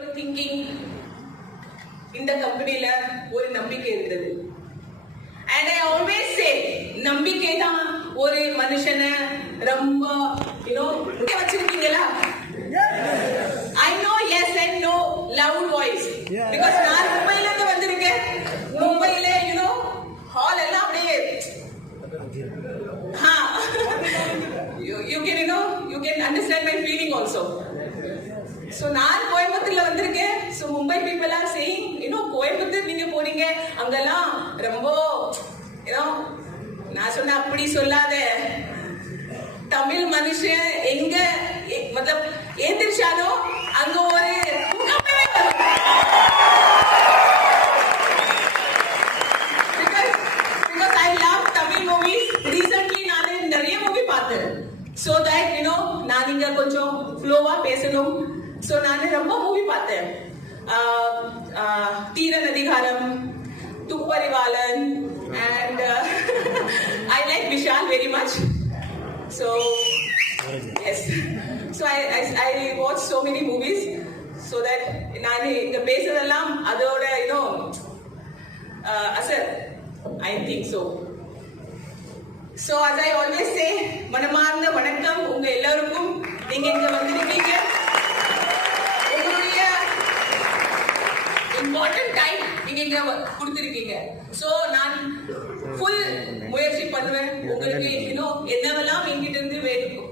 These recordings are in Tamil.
ஒரு திங்கிங், இந்த கம்பெனில ஒரு நம்பிக்கை இருந்தது. And I always say, நம்பிக்கை தான் ஒரு மனுஷனை ரொம்ப வச்சிருக்கீங்களா? I know yes and no loud voice because நான் மும்பைல இருந்து வந்திருக்கேன். மும்பைல ஹால் எல்லாம் அப்படியே you can understand my feeling also. So நான் கோயம்புத்தூர்ல வந்திருக்கேன். So Mumbai people are saying Coimbatore நீங்க போறீங்க அங்கெல்லாம் ரொம்ப நான் சொன்ன அப்படி சொல்லாத, தமிழ் மனுஷன் எங்க மத்தலப் ஏந்திரிச்சாலும் அங்க ஒரு because I love Tamil movies. Recently நான் நிறைய மூவி பார்த்தேன். So that நான் இங்க கொஞ்சம் ஃப்ளோவா பேசணும். So நான் ரொம்ப மூவி பார்த்தேன். தீரன் அதிகாரம், துப்பறிவாளன், and I like Vishal very much. So yes, so I watch so many movies so that நான் இங்க பேசுறதெல்லாம் அதோட அசர், I think so. So as I always say, மனமார்ந்த வணக்கம் உங்க எல்லாருக்கும். நீங்க இங்க வந்திருக்கீங்க, உங்களுடைய இம்பார்ட்டன்ட் டைம் நீங்க இங்க கொடுத்திருக்கீங்க. சோ நான் ஃபுல் முயற்சி பண்ணுவேன் உங்களுக்கு என்னவெல்லாம் என்கிட்ட இருந்து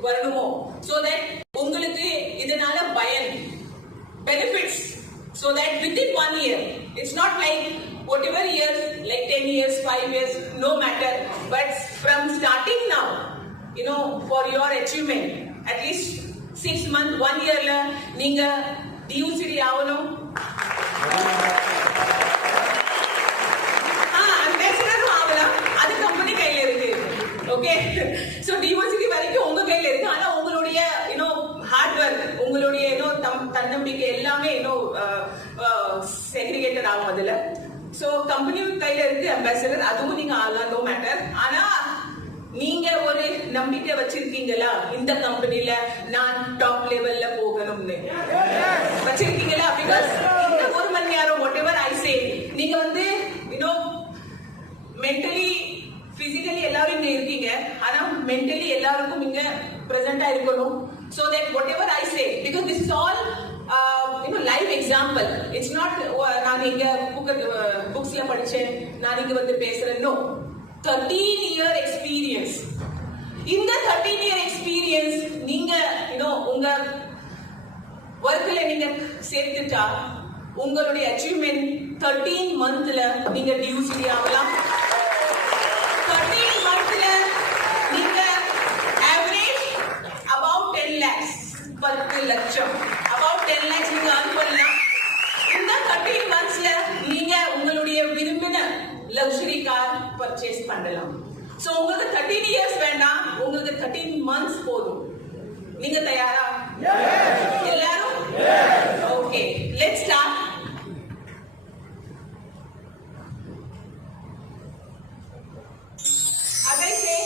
வரணுமோ, so that உங்களுக்கு இதனால பயன் benefits, so that within 1 year, it's not like whatever years, like 10 years, 5 years, no matter, but from starting now, for your achievement, at least 6 months, 1 year la neenga DUCD ஆவணும். ambassador ஆவலாம், அது கம்பெனி கையில இருக்கு. ஓகே, சோ DUCD வரைக்கும் உங்க கையில இருக்கு. ஆனா உங்களுடைய ஹார்ட் ஒர்க், உங்களுடைய தன்னம்பிக்கை எல்லாமே செக்ரிகேட்டட் ஆகும் அதுல. சோ கம்பெனி கையில இருக்கு அம்பாசிடர், அதுவும் நீங்க ஆகலாம், நோ மேட்டர். ஆனா நீங்க ஒரு நம்பிக்கை வச்சிருக்கீங்களா இந்த கம்பெனில நான் டாப் லெவல்ல போகணும்னு வச்சிருக்கீங்களா? பிகாஸ் இந்த 1 மணி நேரம் whatever I say, நீங்க மென்டலி பிசிக்கலி எல்லாரும் இங்க இருக்கீங்க, ஆனா மென்டலி எல்லாருக்கும் இங்க பிரசன்டா இருக்கணும். So that whatever I say, because this is all live example, it's not நான் இங்க புக்ஸ்ல படிச்சேன் நான் இங்க வந்து பேசுறேன். No, 13-year experience. இந்த 13-year experience நீங்க உங்க ஒர்க்ல நீங்க சேர்த்துட்டா உங்களுடைய அச்சீவ்மெண்ட் 13 மந்த்ல நீங்க DUCD ஆகலாம். 13 மந்த்ல நீங்க average about 10 lakhs, 10 லட்சம் about 10 lakhs நீங்க earn பண்ணலாம். இந்த 13 monthsல நீங்க உங்களுடைய விரும்பின லக்ஸரி கார் பர்ச்சேஸ் பண்ணலாம். சோ உங்களுக்கு 13 years வேண்டாம், உங்களுக்கு 13 months போதும். நீங்க தயாரா? எல்லாரும் okay, let's start. As I say,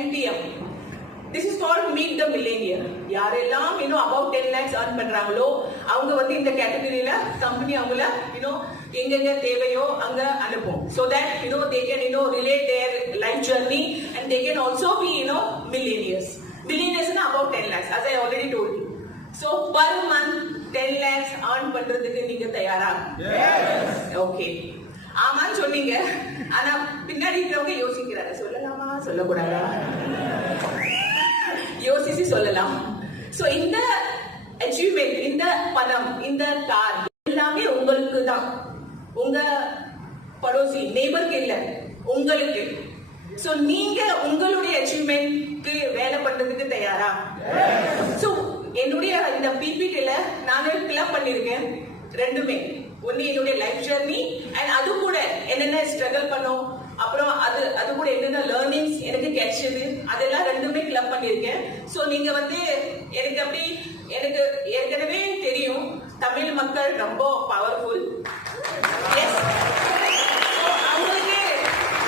MTM, this is called meet the millionaire. யாரெல்லாம் about 10 lakhs earn பண்றாங்களோ அவங்க இந்த கேட்டகரியில கம்பெனி அவங்கள எங்கெங்க தேவையோ அங்க அனுப்பும். So that they can relate their life journey and they can also be millionaires. Millionaires na about 10 lakhs, as I already told you. So per month 10 lakhs earn பண்றதுக்கு நீங்க தயாரா? Yes. Okay. ஆமான்னு சொன்னீங்க, ஆனா பின்னாடி இருக்கிறவங்க யோசிக்கிறாங்க, சொல்லலாமா சொல்லக்கூடாதா? யோசிச்சு சொல்லலாம். சோ இந்த அச்சீவ்மெண்ட், இந்த பணம், இந்த கார் எல்லாமே உங்களுக்கு தான், உங்க படோசி நெய்பருக்கு இல்ல, உங்களுக்கு. சோ நீங்க உங்களுடைய அச்சீவ்மெண்ட்க்கு வேலை பண்றதுக்கு தயாரா? சோ என்னுடைய இந்த பிபிடில நான் கிளப் பண்ணிருக்கேன் ரெண்டுமே. ஒன்னு என்னுடைய லைஃப் ஜர்னி அண்ட் அது கூட என்னென்ன ஸ்ட்ரகிள் பண்ணோம், அப்புறம் அது கூட என்னென்ன லேர்னிங்ஸ் எனக்கு கிடைச்சது, அதெல்லாம் ரெண்டுமே கிளப் பண்ணிருக்கேன். சோ நீங்க எனக்கு ஏற்கனவே தெரியும் தமிழ் மக்கள் ரொம்ப பவர்ஃபுல்.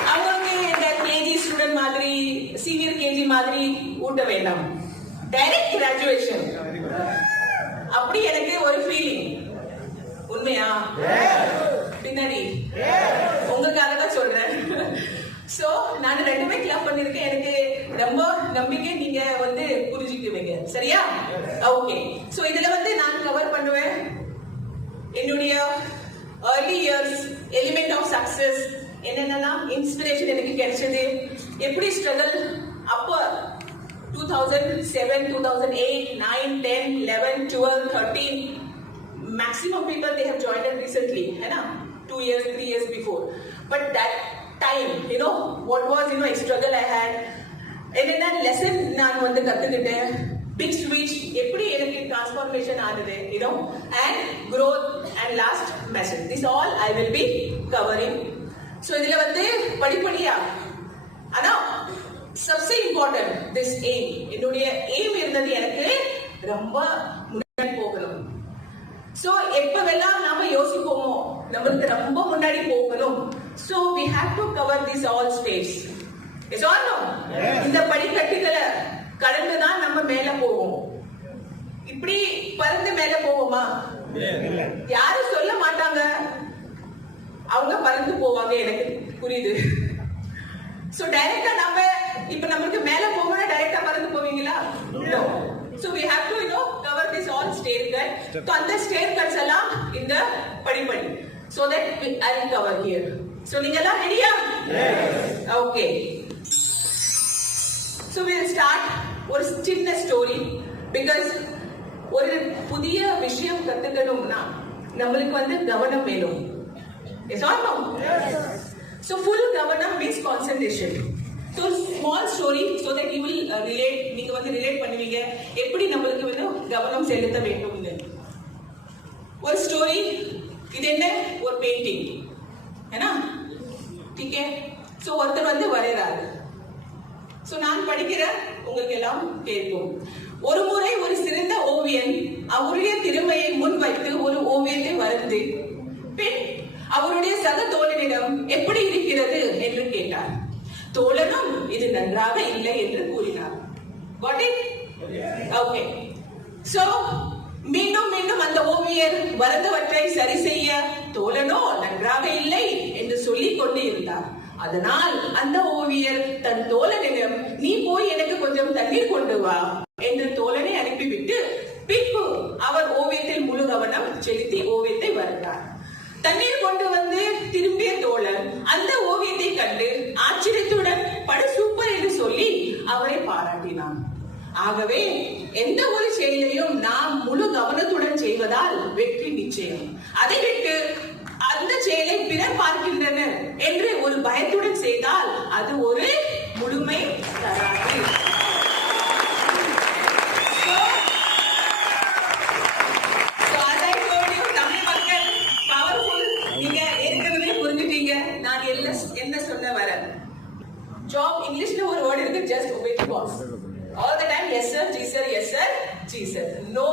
அவங்களுக்கு இந்த கேஜி ஸ்டூடெண்ட் மாதிரி, சீனியர் கேஜி மாதிரி ஊட்ட வேண்டாம், டைரக்ட் கிராஜுவேஷன். அப்படி எனக்கு ஒரு ஃபீலிங். நான் ரெண்டுமே கிளப் பண்ணிருக்கேன். எனக்கு ரொம்ப நம்பிக்கை நீங்க வந்து புரிஞ்சுக்குவீங்க. சரியா? ஓகே. சோ இதுல வந்து நான் கவர் பண்ணுவேன் என்னுடைய early years, element of success, என்னென்னலாம் இன்ஸ்பிரேஷன் எனக்கு கிடைச்சது, எப்படி ஸ்ட்ரகிள் அப்போ 2007, 2008, 9, 10, 11, 12, 13, maximum people they have joined us recently, है ना? 2 years, 3 years before. But that time, you know, what was, you know, a struggle I had. என்னென்ன lesson நான் வந்து கத்துக்கிட்டேன், big switch, எப்படி எனக்கு transformation ஆனது, you know, and growth and last message. This all I will be covering. So இதுல வந்து படிப்படியா, ஆனா सबसे important this aim. என்னுடைய aim இருந்தது எனக்கு ரொம்ப முன்னாடி போகணும். So எப்பவெல்லாம் நாம யோசிப்போமோ நமக்கு ரொம்ப முன்னாடி போகணும். So we have to cover this all stage. Is all no? இந்த படிக்கட்டுகளை கடந்து தான் நம்ம மேல போவோம். இப்படி பறந்து மேல போவோமா? யாரும் சொல்ல மாட்டாங்க, அவங்க பறந்து போவாங்க, எனக்கு புரியுது. சோ டைரக்டா நம்ம இப்ப நமக்கு மேல போகணும்னா டைரக்டா பறந்து போவீங்களா? No. So we have to, you know, cover this all stair cut. So அந்த stair cuts எல்லாம் இந்த படிப்படி. So that I will cover here. So நீங்க எல்லாம் ரெடியா? Yes. Okay. So we'll start ஒரு சின்ன ஸ்டோரி. Because ஒரு புதிய விஷயம் கத்துக்கணும்னா நம்மளுக்கு வந்து கவனம் வேணும். Yes or no? Yes. So full gavanam means concentration. So small story so that you will relate. நீங்க வந்து relate பண்ணுவீங்க எப்படி நம்மளுக்கு வந்து கவனம் செலுத்த வேண்டும்னு. ஒரு ஸ்டோரி, இது என்ன? ஒரு பெயிண்டிங், है ना? ठीक है. So ஒருத்தர் வந்து வரையறாரு. So நான் படிக்கிறேன், உங்களுக்கு எல்லாம் கேட்கும். ஒரு முறை ஒரு சிறந்த ஓவியன் அவருடைய திறமையை முன்வைத்து ஒரு ஓவியத்தை வரைந்து பின் அவருடைய சக தோழனிடம் எப்படி இருக்கிறது என்று கேட்டார். தோழனும் இது நன்றாக இல்லை என்று கூறினார். Got it? Okay. So மீண்டும் மீண்டும் அந்த ஓவியர் வரைந்தவற்றை சரி செய்ய தோழனோ நன்றாக இல்லை என்று சொல்லிக் கொண்டு இருந்தார். அதனால் அந்த ஓவியர் தன் தோழனிடம் நீ போய் எனக்கு கொஞ்சம் தண்ணீர் கொண்டு வா என்று தோழனை அனுப்பிவிட்டு பின்பு அவர் ஓவியத்தில் முழு கவனம் செலுத்தி ஓவியத்தை வரைந்தார். தண்ணீர் கொண்டு வந்து திரும்பிய தோழன் அந்த ஓவியத்தை கண்டு ஆச்சரியத்துடன் படு சூப்பர் என்று சொல்லி அவரை பாராட்டினான். ஆகவே எந்த ஒரு செயலையும் நாம் முழு கவனத்துடன் செய்வதால் வெற்றி நிச்சயம். அதை விட்டு அந்த செயலை பிறர் பார்க்கின்றனர் என்று ஒரு பயத்துடன் செய்தால் அது ஒரு முழுமை தராது. நான் என்ன சொல்ல வரேன்? ஜாப் இங்கிலீஷ்ல ஒரு வேர்ட் இருக்கு, just obey the boss. All the time yes sir, ji sir, yes sir, ji sir. No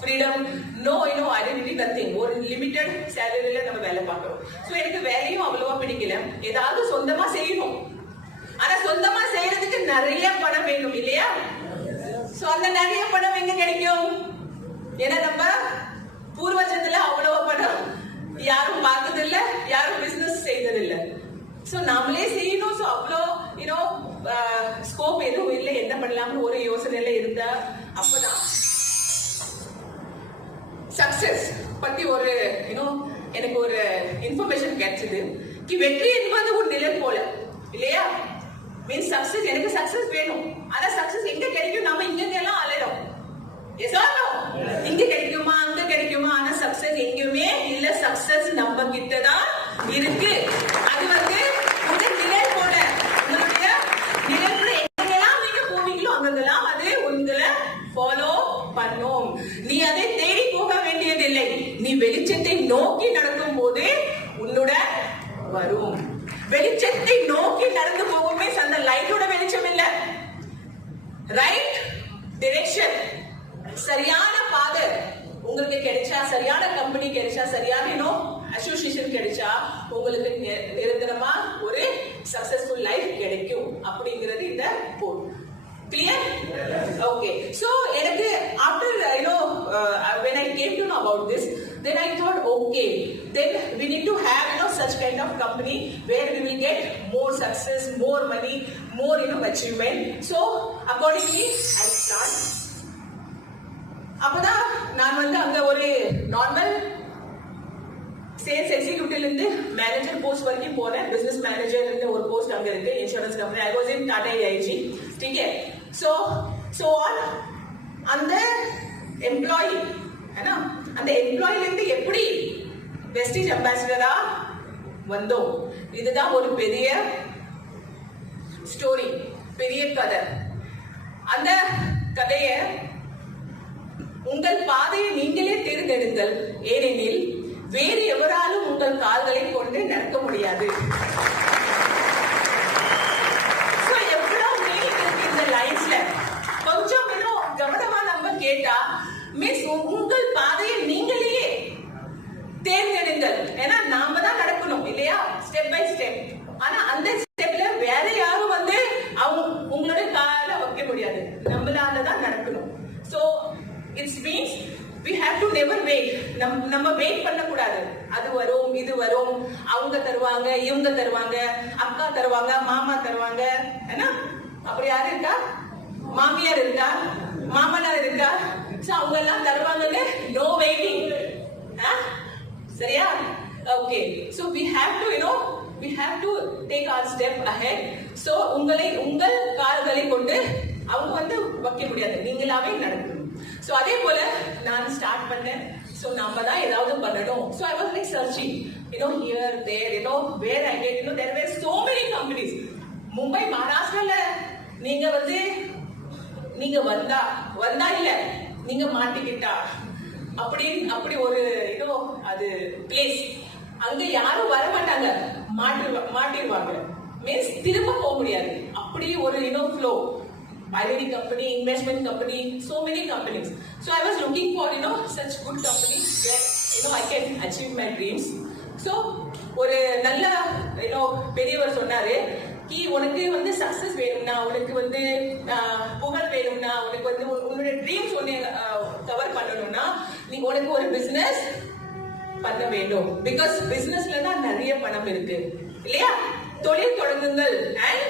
freedom, no, you know, identity, nothing. ஒரு லிமிட்டட் சேலரியில நம்ம வேலை பார்க்கறோம். சோ எனக்கு வேலையும் அவ்வளவா பிடிக்கல. ஏதாவது சொந்தமா செய்யணும். ஆனா சொந்தமா செய்யறதுக்கு நிறைய பணம் வேணும் இல்லையா? சோ அந்த நிறைய பணம் எங்க கிடைக்கும்? ஏன்னா நம்ம பூர்வஜத்துல அவ்வளவா பணம் யாரும் பார்த்ததில்ல, யாரும் பிசினஸ் செய்ததில்லை. சோ நாமளே செய்யணும். சோ அவ்வளோ யூனோ ஸ்கோப் எதுவும் இல்லை, என்ன பண்ணலாம்னு ஒரு யோசனையில இருந்தா அப்பதான் சக்சஸ் பத்தி ஒரு யூனோ எனக்கு ஒரு இன்ஃபர்மேஷன் கிடைச்சது. வெற்றி என்பது ஒரு நிழல் போல இல்லையா? மீன்ஸ் சக்சஸ், எனக்கு சக்சஸ் வேணும். ஆனா சக்சஸ் எங்க கிடைக்கும்? நாம இங்க எல்லாம் அலைறோம். இங்க கிடைக்குமா அங்க கிடைக்குமா? ஆனா சக்சஸ் எங்கேயுமே இல்ல. சக்சஸ் நம்ம கிட்டதான் இருக்கு. அது வந்து உங்க நிழல் போல, உங்களுடைய நிழல் போல எங்கெல்லாம் நீங்க போவீங்களோ அங்கெல்லாம் அது உங்களை ஃபாலோ பண்ணும். நீ அதை தேடி போக வேண்டியதில்லை. நீ வெளிச்சத்தை நோக்கி நடக்கும் போது உன்னுடன் வரும். வெளிச்சத்தை நோக்கி நடந்து போகுமே அந்த லைட்டோட வெளிச்சம் இல்ல, ரைட் டிரெக்ஷன், சரியான பாதை உங்களுக்கு கிடைச்சா, சரியான கம்பெனி கிடைச்சா, சரியான அசோசியேஷன் கிடைச்சா உங்களுக்கு நிரந்தரமா ஒரு சக்சஸ்ஃபுல் லைஃப் கிடைக்கும் அப்படிங்கிறது இந்த போர்ட். கிளியர்? ஓகே. சோ எனக்கு after when I came to know about this, Then I thought, okay, then we need to have such kind of company where we will get more success, more money, more achievement. So accordingly I start. அப்பதான் நான் வந்து அங்க ஒரு நார்மல் சேல்ஸ் எக்ஸிக்யூட்டிவ்ல இருந்து மேனேஜர் போஸ்ட் வரைக்கும் போனேன். பிசினஸ் மேனேஜர் ஒரு போஸ்ட் அங்க இருக்கு insurance company. I was in Tata AIG. ठीक है. So on அந்த எம்ப்ளாயி ஏன்னா அந்த எம்ப்ளாயில இருந்து எப்படி வெஸ்டீஜ் அம்பாசிடரா வந்தோம். இதுதான் ஒரு பெரிய ஸ்டோரி, பெரிய கதை. அந்த கதைய உங்கள் பாதையை நீங்களே தேர்ந்தெடுங்கள், ஏனெனில் வேறு எவராலும் உங்கள் கால்களை கொண்டு நடக்க முடியாது. எவ்வளவு மீனிங் இருக்கு இந்த லைன்ஸ்ல. கொஞ்சம் கவனமா நம்ம கேட்டா மிஸ் உங்கள் பாதையை நீங்களே தேர்ந்தெடுங்கள். ஏன்னா நாம தான் நடக்கணும் இல்லையா, ஸ்டெப் பை ஸ்டெப். ஆனா அந்த ஸ்டெப்ல வேற யாரும் வந்து உங்களோட கால வைக்க முடியாது, நம்மளால தான் நடக்கணும். So it means we have to never wait. நம்ம வெயிட் பண்ண கூடாது. அது வரும் இது வரும், அவங்க தருவாங்க இவங்க தருவாங்க, அக்கா தருவாங்க மாமா தருவாங்க. ஏன்னா அப்படி யாரு இருக்கா, மாமியார் இருக்கா மாமனார் இருக்கா, அவங்க எல்லாம் தருவாங்கன்னு நோ வெயிட்டிங். சரியா? Okay. So we have to take our step ahead. So உங்கள் கால்களை கொண்டு அவங்க வந்து வைக்க முடியாது, நீங்களாவே நடக்கணும். So அதே போல நான் ஸ்டார்ட் பண்ணேன். So நாம தான் ஏதாவது பண்ணணும். So I was like searching, here, there, where I get, there were so many companies. Mumbai மகாராஷ்டிரால நீங்க வந்தா இல்ல நீங்க மாட்டிக்கிட்டா அப்படி ஒரு அது பிளேஸ். அங்க யாரும் வர மாட்டாங்க, மாட்டிடுவாங்க. மீன்ஸ் திரும்ப போக முடியாது. அப்படி ஒரு flow. Identity company, investment company, so many companies. So I was looking for such good companies where I can achieve my dreams. So ஒரு நல்ல பெரியவர் சொன்னாரு, உனக்கு வந்து சக்சஸ் வேணும்னா, உனக்கு வந்து புகழ் வேணும்னா, உனக்கு வந்து உன்னுடைய ட்ரீம்ஸ் ஒன்னு கவர் பண்ணணும்னா உனக்கு ஒரு பிசினஸ் பண்ண வேண்டும். பிகாஸ் பிசினஸ்ல தான் நிறைய பணம் இருக்கு இல்லையா. தொழில் தொடங்குங்கள் and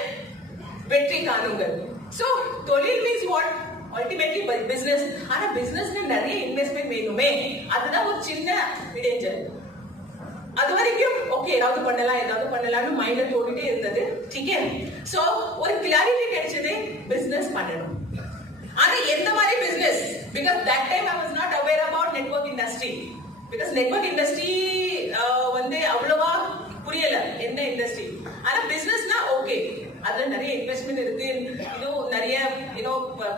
வெற்றி காணுங்கள். So தொழில் means what? Ultimately business. ஆனா பிசினஸ்ல நிறைய இன்வெஸ்ட்மெண்ட் வேணுமே, அதுதான் ஒரு சின்ன இடைஞ்சல். அது வரைக்கும் ஓகே ஏதாவது பண்ணலாம்னு மைண்ட்ல தோணிட்டே இருந்தது. ठीक है. சோ ஒரு கிளாரிட்டி கிடைச்சது, பிசினஸ் பண்ணணும். ஆனா எந்த மாதிரி business? because that time I was not aware about network industry. because network industry வந்து அவ்வளவா புரியல என்ன இண்டஸ்ட்ரி. ஆனா பிசினஸ்னா ஓகே, அதுல நிறைய இன்வெஸ்ட்மெண்ட் இருக்கு, நிறைய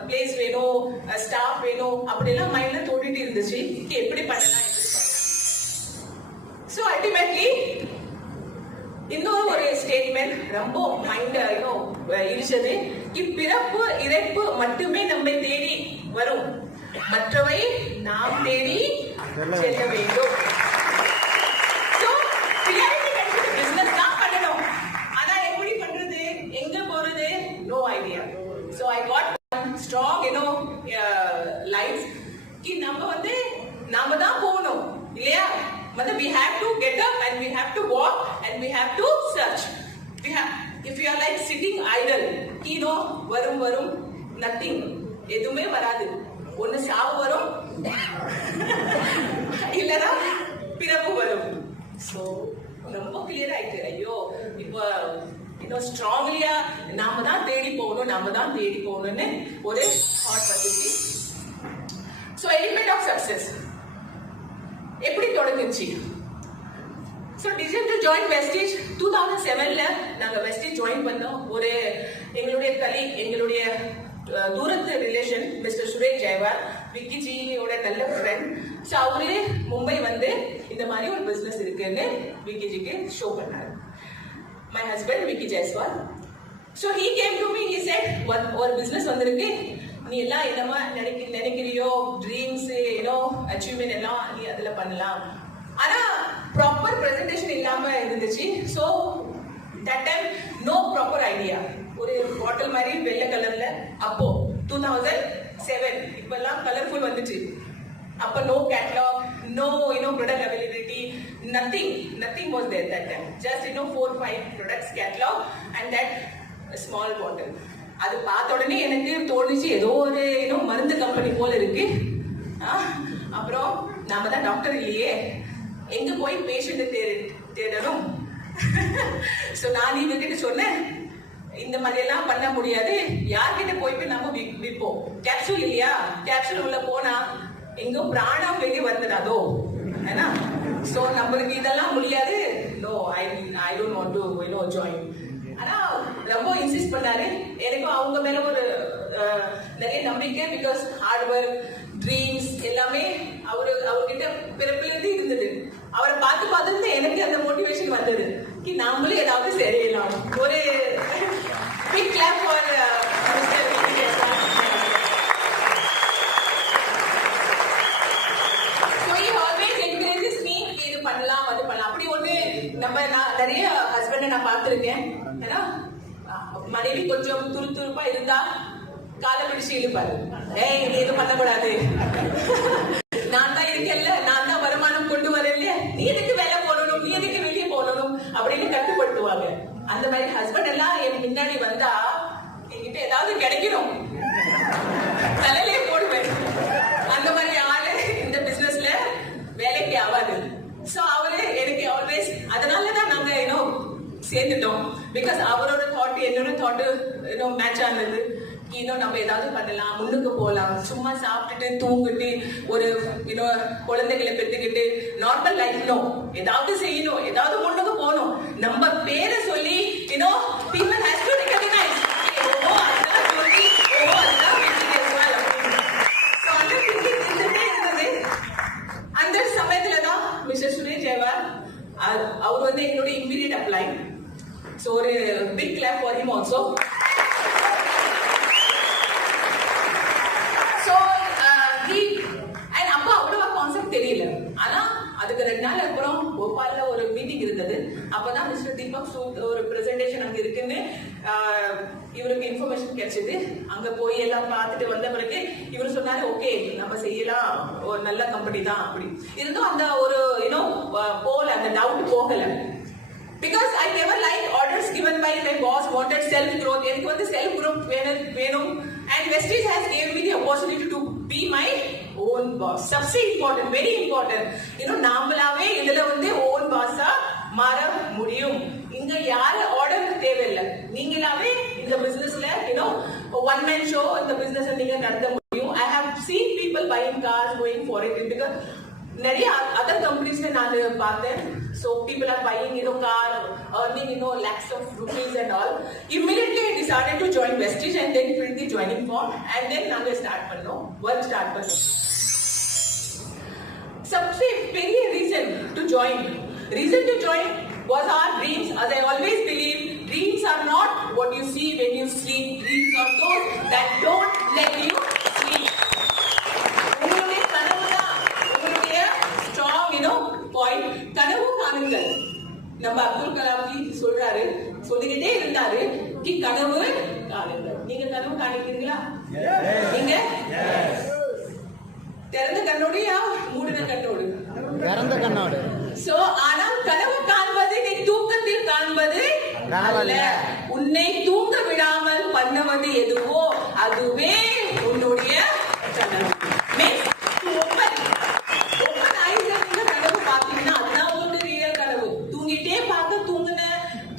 பிளேஸ் வேணும், ஸ்டாஃப் வேணும், அப்படி எல்லாம் மைண்ட்ல தோண்டிட்டு இருந்துச்சு. எப்படி பண்ணலாம். சோ அல்டிமேட்லி இன்னொரு ஒரு ஸ்டேட்மெண்ட் ரொம்ப மைண்ட் இடிச்சது. பிறப்பு இறப்பு மட்டுமே நம்மை தேடி வரும், மற்றவை நாம் தேடி செல்ல வேண்டும். சோ கிளியாரிட்டி கிடைச்சது, பிசினஸ் தான் பண்ணணும். ஆனா எப்படி பண்றது, எங்க போறது, no idea. So I got strong lines कि நாம தான் போகணும் இல்லையா. मतलब we have to get up and we have to walk and we have to search. If you are like sitting idle, வரும் nothing, எதுவுமே வராது. ஒன்னு சாவு வரும் இல்லனா பிறப்பு வரும். சோ ரொம்ப கிளியர் ஆயிட்டு. ஐயோ இப்போ ஸ்ட்ராங்லியா நாம தான் தேடி போகணும்னு ஒரு தாட் வந்துச்சு. சோ எலிமெண்ட் ஆஃப் சக்சஸ் எப்படி தொடங்குச்சு? So decision to join Vestige 2007ல நாங்க வெஸ்டீஜ் ஜாயின் பண்ணோம். ஒரு எங்களுடைய கலீக், எங்களுடைய தூரத்து ரிலேஷன் மிஸ்டர் சுரேஷ் ஜெயவால், விக்கி ஜியோட நல்ல ஃப்ரெண்ட். ஸோ அவரு மும்பை வந்து இந்த மாதிரி ஒரு பிசினஸ் இருக்குன்னு விக்கி ஜிக்கு ஷோ பண்ணாரு. My husband Vicky Jaiswal. So he came to me, he set ஒரு பிசினஸ் வந்திருக்கு, நீ எல்லாம் என்னமா நினைக்கிறியோ ட்ரீம்ஸ் அச்சீவ்மெண்ட் எல்லாம் நீ அதுல பண்ணலாம். ஆனா ப்ராப்பர் பிரசன்டேஷன் இல்லாம இருந்துச்சு. So that time no proper idea. ஒரு பாட்டில் மாதிரி வெள்ளை கலர்ல, அப்போ 2007, இப்பெல்லாம் கலர்ஃபுல் வந்துச்சு. அப்ப no catalogue, no, product availability, nothing was there that time. Just 4-5 products catalog and that small bottle. அது பார்த்த உடனே எனக்கு தோணுச்சு ஏதோ ஒரு மருந்து கம்பெனி போல இருக்கு. அப்புறம் நாம தான் டாக்டர் இல்லையே, எங்க போய் பேஷண்ட் தேடணும். ஸோ நான் இவர்கிட்ட சொன்னேன், இந்த மாதிரி எல்லாம் பண்ண முடியாது, யார்கிட்ட போய் நம்ம விற்போம். கேப்சூல் இல்லையா, கேப்சூல் உள்ள போனா எங்க பிராணம் வெளியே வந்துடாதோ. ஏன்னா ஸோ நம்மளுக்கு இதெல்லாம் முடியாது. No, I don't want to join. ஆனா ரொம்ப இன்சிஸ்ட் பண்ணாரு. எனக்கும் அவங்க மேல ஒரு நிறைய நம்பிக்கை. பிகாஸ் ஹார்ட் ஒர்க், ட்ரீம்ஸ் எல்லாமே அவர்கிட்ட பிறப்பிலிருந்து இருந்தது. அவரை பார்த்து எனக்கு அந்த மோட்டிவேஷன் வந்தது. நாமளும் ஏதாவது செய்யலாம். ஒரு big clap for mister Vijay. So he always encourages me, இது பண்ணலாம் அது பண்ணலாம். அப்படி ஒண்ணு நான் நிறைய ஹஸ்பண்டை நான் பார்த்திருக்கேன். ஏன்னா மனைவி கொஞ்சம் துருப்பா இருந்தா காலை பிடிச்சு இழுப்பாரு. ஏய், நீ எதுவும் பண்ணக்கூடாது, நான் தான் இருக்கேன்ல, நான் தான் வருமானம் கொண்டு வரல, நீ எதுக்கு வேலை போடணும், நீ எதுக்கு வெளியே போடணும் அப்படின்னு கட்டுப்படுத்துவாங்க. அந்த மாதிரி ஹஸ்பண்ட் எல்லாம் என் முன்னாடி வந்தா என்கிட்ட ஏதாவது கிடைக்கணும், தலையிலே போடுவேன். அந்த மாதிரி ஆளு இந்த பிசினஸ்ல வேலைக்கு ஆகாது. சோ அவரு எனக்கு ஆல்வேஸ், அதனாலதான் நாங்க சேர்ந்துட்டோம். பிகாஸ் அவரோட தாட் என்னோட தாட் மேட்ச் ஆனது. நம்ம ஏதாவது பண்ணலாம், முன்னுக்கு போகலாம், சும்மா சாப்பிட்டுட்டு தூங்கிட்டு ஒரு குழந்தைகளை பெற்றுக்கிட்டு நார்மல் லைஃப் ஏதாவது செய்யணும், ஏதாவது முன்னுக்கு போகணும். நம்ம பேரை சொல்லி people has to recognize. அதுதான் சொல்லி அதுதான் அந்த சமயத்துலதான் மிஸ்டர் சுரேஷ் ஜெயவால் அவர் என்னோட இம்மீடியட் அப்ளை. ஸோ ஒரு big clap for him also. தெரியல. ஆனா அதுக்கு 2 நாள் அப்புறம் போபால்ல ஒரு மீட்டிங் இருந்தது. அப்பதான் மிஸ்டர் தீபக் ஒரு பிரசன்டேஷன் அங்க இருக்குன்னு இவருக்கு இன்ஃபர்மேஷன் கிடைச்சது. அங்க போய் எல்லாம் பார்த்துட்டு வந்த பிறகு இவர் சொன்னாரு, ஓகே நம்ம செய்யலாம், ஒரு நல்ல கம்பெனி தான். அப்படி இருந்தும் அந்த ஒரு போல அந்த டவுட் போகல. Because I never liked orders given by my boss wanted self growth. எனக்கு self growth வேணும். And Vestige has gave me the opportunity to be my own boss. सबसे important, very important. நாமளாவே இதுல own boss மாற முடியும். இங்க யார ஆர்டர் தேவையில்லை. நீங்களாவே இந்த பிசினஸ்ல one man show இந்த பிசினஸ் நீங்க நடத்த முடியும். I have seen people buying cars, going for it because நிறைய other companies நான் பார்த்தேன். So people are buying car, earning lakhs of rupees and all. Immediately I decided to join Vestige and then fill the joining form and then நாங்க start பண்ணோம், work start பண்ணோம். सबसे பெரிய reason to join was our dreams. As I always believe, dreams are not what you see when you sleep. Dreams are those that don't let you sleep. உங்களுடைய கனவு தான் உங்களுடைய strong பாயிண்ட். கனவு காணுங்கள். நம்ம அப்துல் கலாம் சொல்றாரு, சொல்லிக்கிட்டே இருந்தாரு, கனவு காணுங்கள். நீங்க கனவு காணிக்கிறீங்களா? நீங்க திறந்த கண்ணோடையா மூடின கண்ணோடு? திறந்த கண்ணோடு. சோ ஆனால் கனவு காண்பது நீ தூக்கத்தில் காண்பது அல்ல. உன்னை தூங்க விடாமல் பண்ணுவது எதுவோ அதுவே உன்னுடைய கனவு. கனவு பாத்தீங்கன்னா அதுதான் உங்களுக்கு ரியல் கனவு. தூங்கிட்டே பார்க்க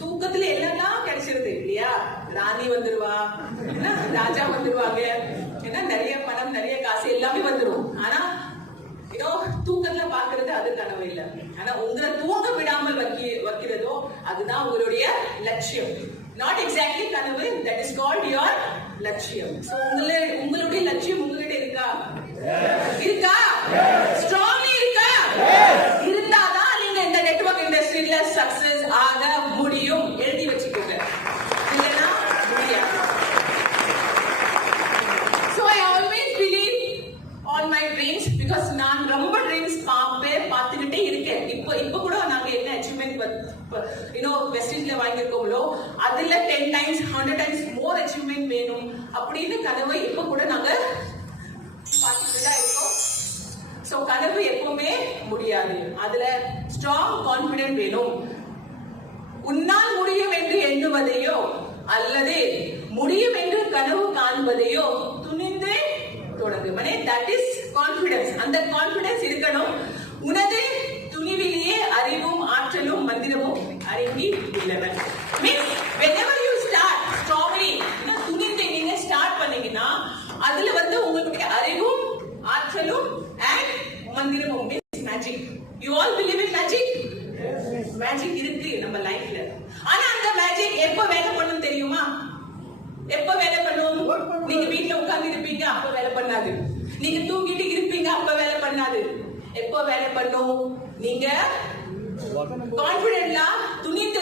தூக்கத்துல எல்லாம் கிடைச்சிருது இல்லையா? ராணி வந்துருவா, ராஜா வந்துருவாங்க, நிறைய பணம், நிறைய காசு எல்லாமே வந்துடும். ஆனா தூக்கத்துல பாக்குறது அது கனவு இல்ல. ஆனா உங்களை தூங்க விடாமல் வைக்கிறதோ அதுதான் உங்களுடைய லட்சியம். நாட் எக்ஸாக்ட்லி கனவு, தட் இஸ் கால்ட் யுவர் லட்சியம். சோ உங்களுடைய லட்சியம் உங்ககிட்ட இருக்கா? ஸ்ட்ராங்லி இருக்கா? இருந்தாதான் நீங்க இந்த நெட்வொர்க் இண்டஸ்ட்ரியில சக்சஸ் ஆக முடியும். எழுதி வச்சுக்கோங்க, இல்லைன்னா முடியாது. So I always believe on my dreams because நான் ரொம்ப ட்ரீம்ஸ் பார்த்துக்கிட்டே இருக்கேன். இப்ப கூட நாங்க என்ன அச்சீவ்மெண்ட் வெஸ்டேஜ்ல வாங்கியிருக்கோங்களோ அதுல 10 times 100 times மோர் அச்சீவ்மெண்ட் வேணும் அப்படின்னு கனவை இப்ப கூட நாங்க பார்த்துட்டு தான் இருக்கோம். சோ கனவு எப்பவுமே முடியாது. அதுல ஸ்ட்ராங் கான்பிடன்ட் வேணும். உன்னால் முடியும் என்று எண்ணுவதையோ அல்லது முடியும் என்று கனவு காண்பதையோ துணிந்து தொடங்கு. மனே தட் இஸ் கான்பிடன்ஸ். அந்த கான்பிடன்ஸ் இருக்கணும். உனது துணிவிலேயே அறிவும் ஆற்றலும் மந்திரமும் அடங்கி உள்ளன. Means whenever you start strongly, துணிந்து நீங்க ஸ்டார்ட் பண்ணீங்கன்னா அதுல உங்களுடைய அறிவும் ஆற்றலும் and மந்திரமும் means magic. You all believe in magic? Magic இருக்கு நம்ம லைஃப்ல. ஆனா அந்த மேஜிக் எப்ப வேலை பண்ணும் தெரியுமா? எப்ப வேலை பண்ணும்? நீங்க வீட்ல உட்கார்ந்து இருப்பீங்க, அப்ப வேலை பண்ணாது. நீங்க தூங்கிட்டு இருப்பீங்க, அப்ப வேலை பண்ணாது. எப்ப வேலை பண்ணும்? நீங்க கான்பிடென்ட்லா துணிந்து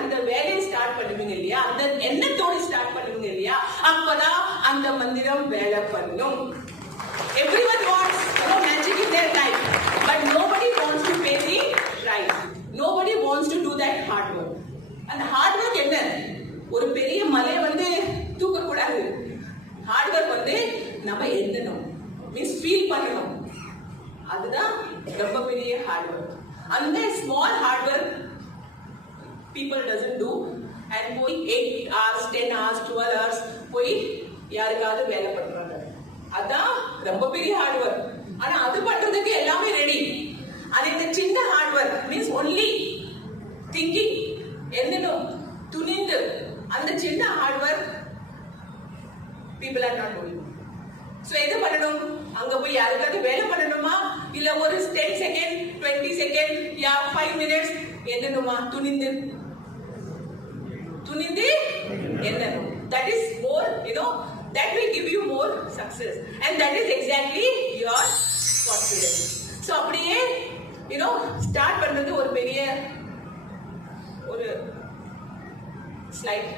அந்த வேலையை ஸ்டார்ட் பண்ணுவீங்க இல்லையா, அந்த எண்ணத்தோடு ஸ்டார்ட் பண்ணுவீங்க இல்லையா, அப்பதான் அந்த மந்திரம் வேலை பண்ணும். Everyone wants magic in their life, but nobody wants to pay the price. Nobody wants to do that hard work. And hard work என்ன? ஒரு பெரிய மலை தூக்க கூடாது. ஹார்ட் ஒர்க் நம்ம எண்ணணும், மீன்ஸ் ஃபீல் பண்ணணும். அதுதான் ரொம்ப பெரிய ஹார்ட் ஒர்க். அந்த small heart work people doesn't do and போய் 8 hours 10 hours 12 hours போய் யாருக்காவது வேலை பண்றாங்க. அதான் ரொம்ப பெரிய ஹார்ட் ஒர்க். ஆனா அது பண்றதுக்கு எல்லாமே ரெடி. அது இந்த சின்ன hard work means only thinking, எண்ணணும், துணிந்து, அந்த சின்ன hard work people are not doing. So எது பண்ணணும்? அங்க போய் யாருக்காவது வேலை பண்ணணுமா, இல்ல ஒரு 10 செகண்ட் 20 செகண்ட் யா 5 மினிட்ஸ் எண்ணணுமா? துணிந்து எண்ணணும். That is more, that will give you more success and that is exactly your confidence. So அப்படியே ஸ்டார்ட் பண்றது ஒரு பெரிய ஒரு ஸ்லைட்.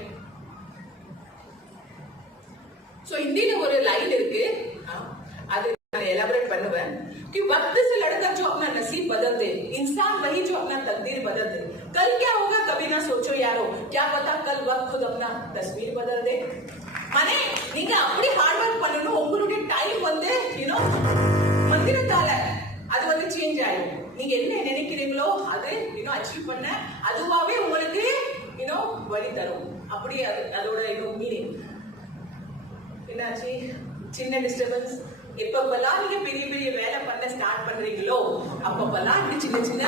So हिंदी ஒரு லைன் இருக்கு, அது நான் எலாபரேட் பண்ணுவேன். कि वक्त से लड़कर जो अपना नसीब बदल दे, इंसान वही जो अपना तकदीर बदल दे. कल क्या होगा कभी ना सोचो यारो, क्या पता कल वक्त खुद अपना तस्वीर बदल दे. माने நீங்க அப்படி ஹார்ட் வர்க் பண்ணணும். உங்களுடைய டைம் மந்திரத்தால அது சேஞ்ச் ஆகும். நீங்க என்ன நினைக்கிறீங்களோ அது அச்சீவ் பண்ண அதுவாவே உங்களுக்கு வழி தரும். அப்படி அதோட மீனிங் என்னாச்சு? சின்ன டிஸ்டர்பன்ஸ். எப்பப்பெல்லாம் நீங்க பெரிய பெரிய வேலை பண்ண ஸ்டார்ட் பண்றீங்களோ அப்பப்பெல்லாம் சின்ன சின்ன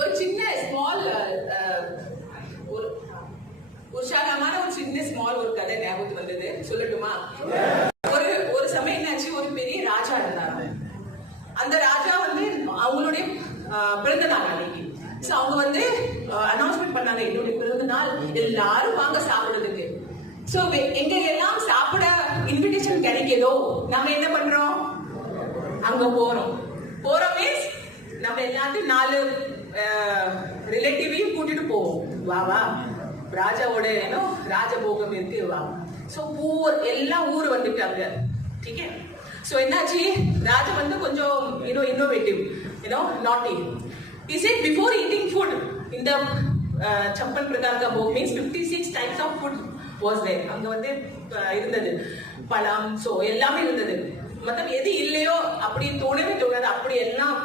ஒரு சின்ன ஸ்மால் ஒரு உற்சாகமான ஒரு சின்ன ஸ்மால் ஒரு கதை ஞாபகத்துக்கு வந்தது, சொல்லட்டுமா? ஒரு சமயம் என்னாச்சு, ஒரு பெரிய ராஜா இருந்தாங்க. அந்த ராஜா அவங்களுடைய பிறந்த நாள் அன்னைக்கு. சோ அவங்க அனௌன்ஸ்மெண்ட் பண்ணாங்க, என்னுடைய பிறந்த நாள் எல்லாரும் வாங்க சாப்பிடுறதுக்கு. சோ எங்க எல்லாம் சாப்பிட இன்விடேஷன் கிடைக்குதோ நம்ம என்ன பண்றோம்? அங்க போறோம் மீன்ஸ் நம்ம எல்லாத்தையும் 4 ரிலேட்டிவையும் கூட்டிட்டு போவோம். வா ராஜாவோட ராஜபோகம் இருக்கு வா. சோ எல்லாம் ஊர் வந்துட்டாங்க. ठीक है. So என்னாச்சு, ராஜா கொஞ்சம் innovative, naughty. He said before eating food in the Champan Pradar ka book means 56 types of food was there. அங்க இருந்தது பழம், சோ எல்லாமே இருந்தது. மத்தம் எது இல்லையோ அப்படி தோணவே தோணாது, அப்படி எல்லாம்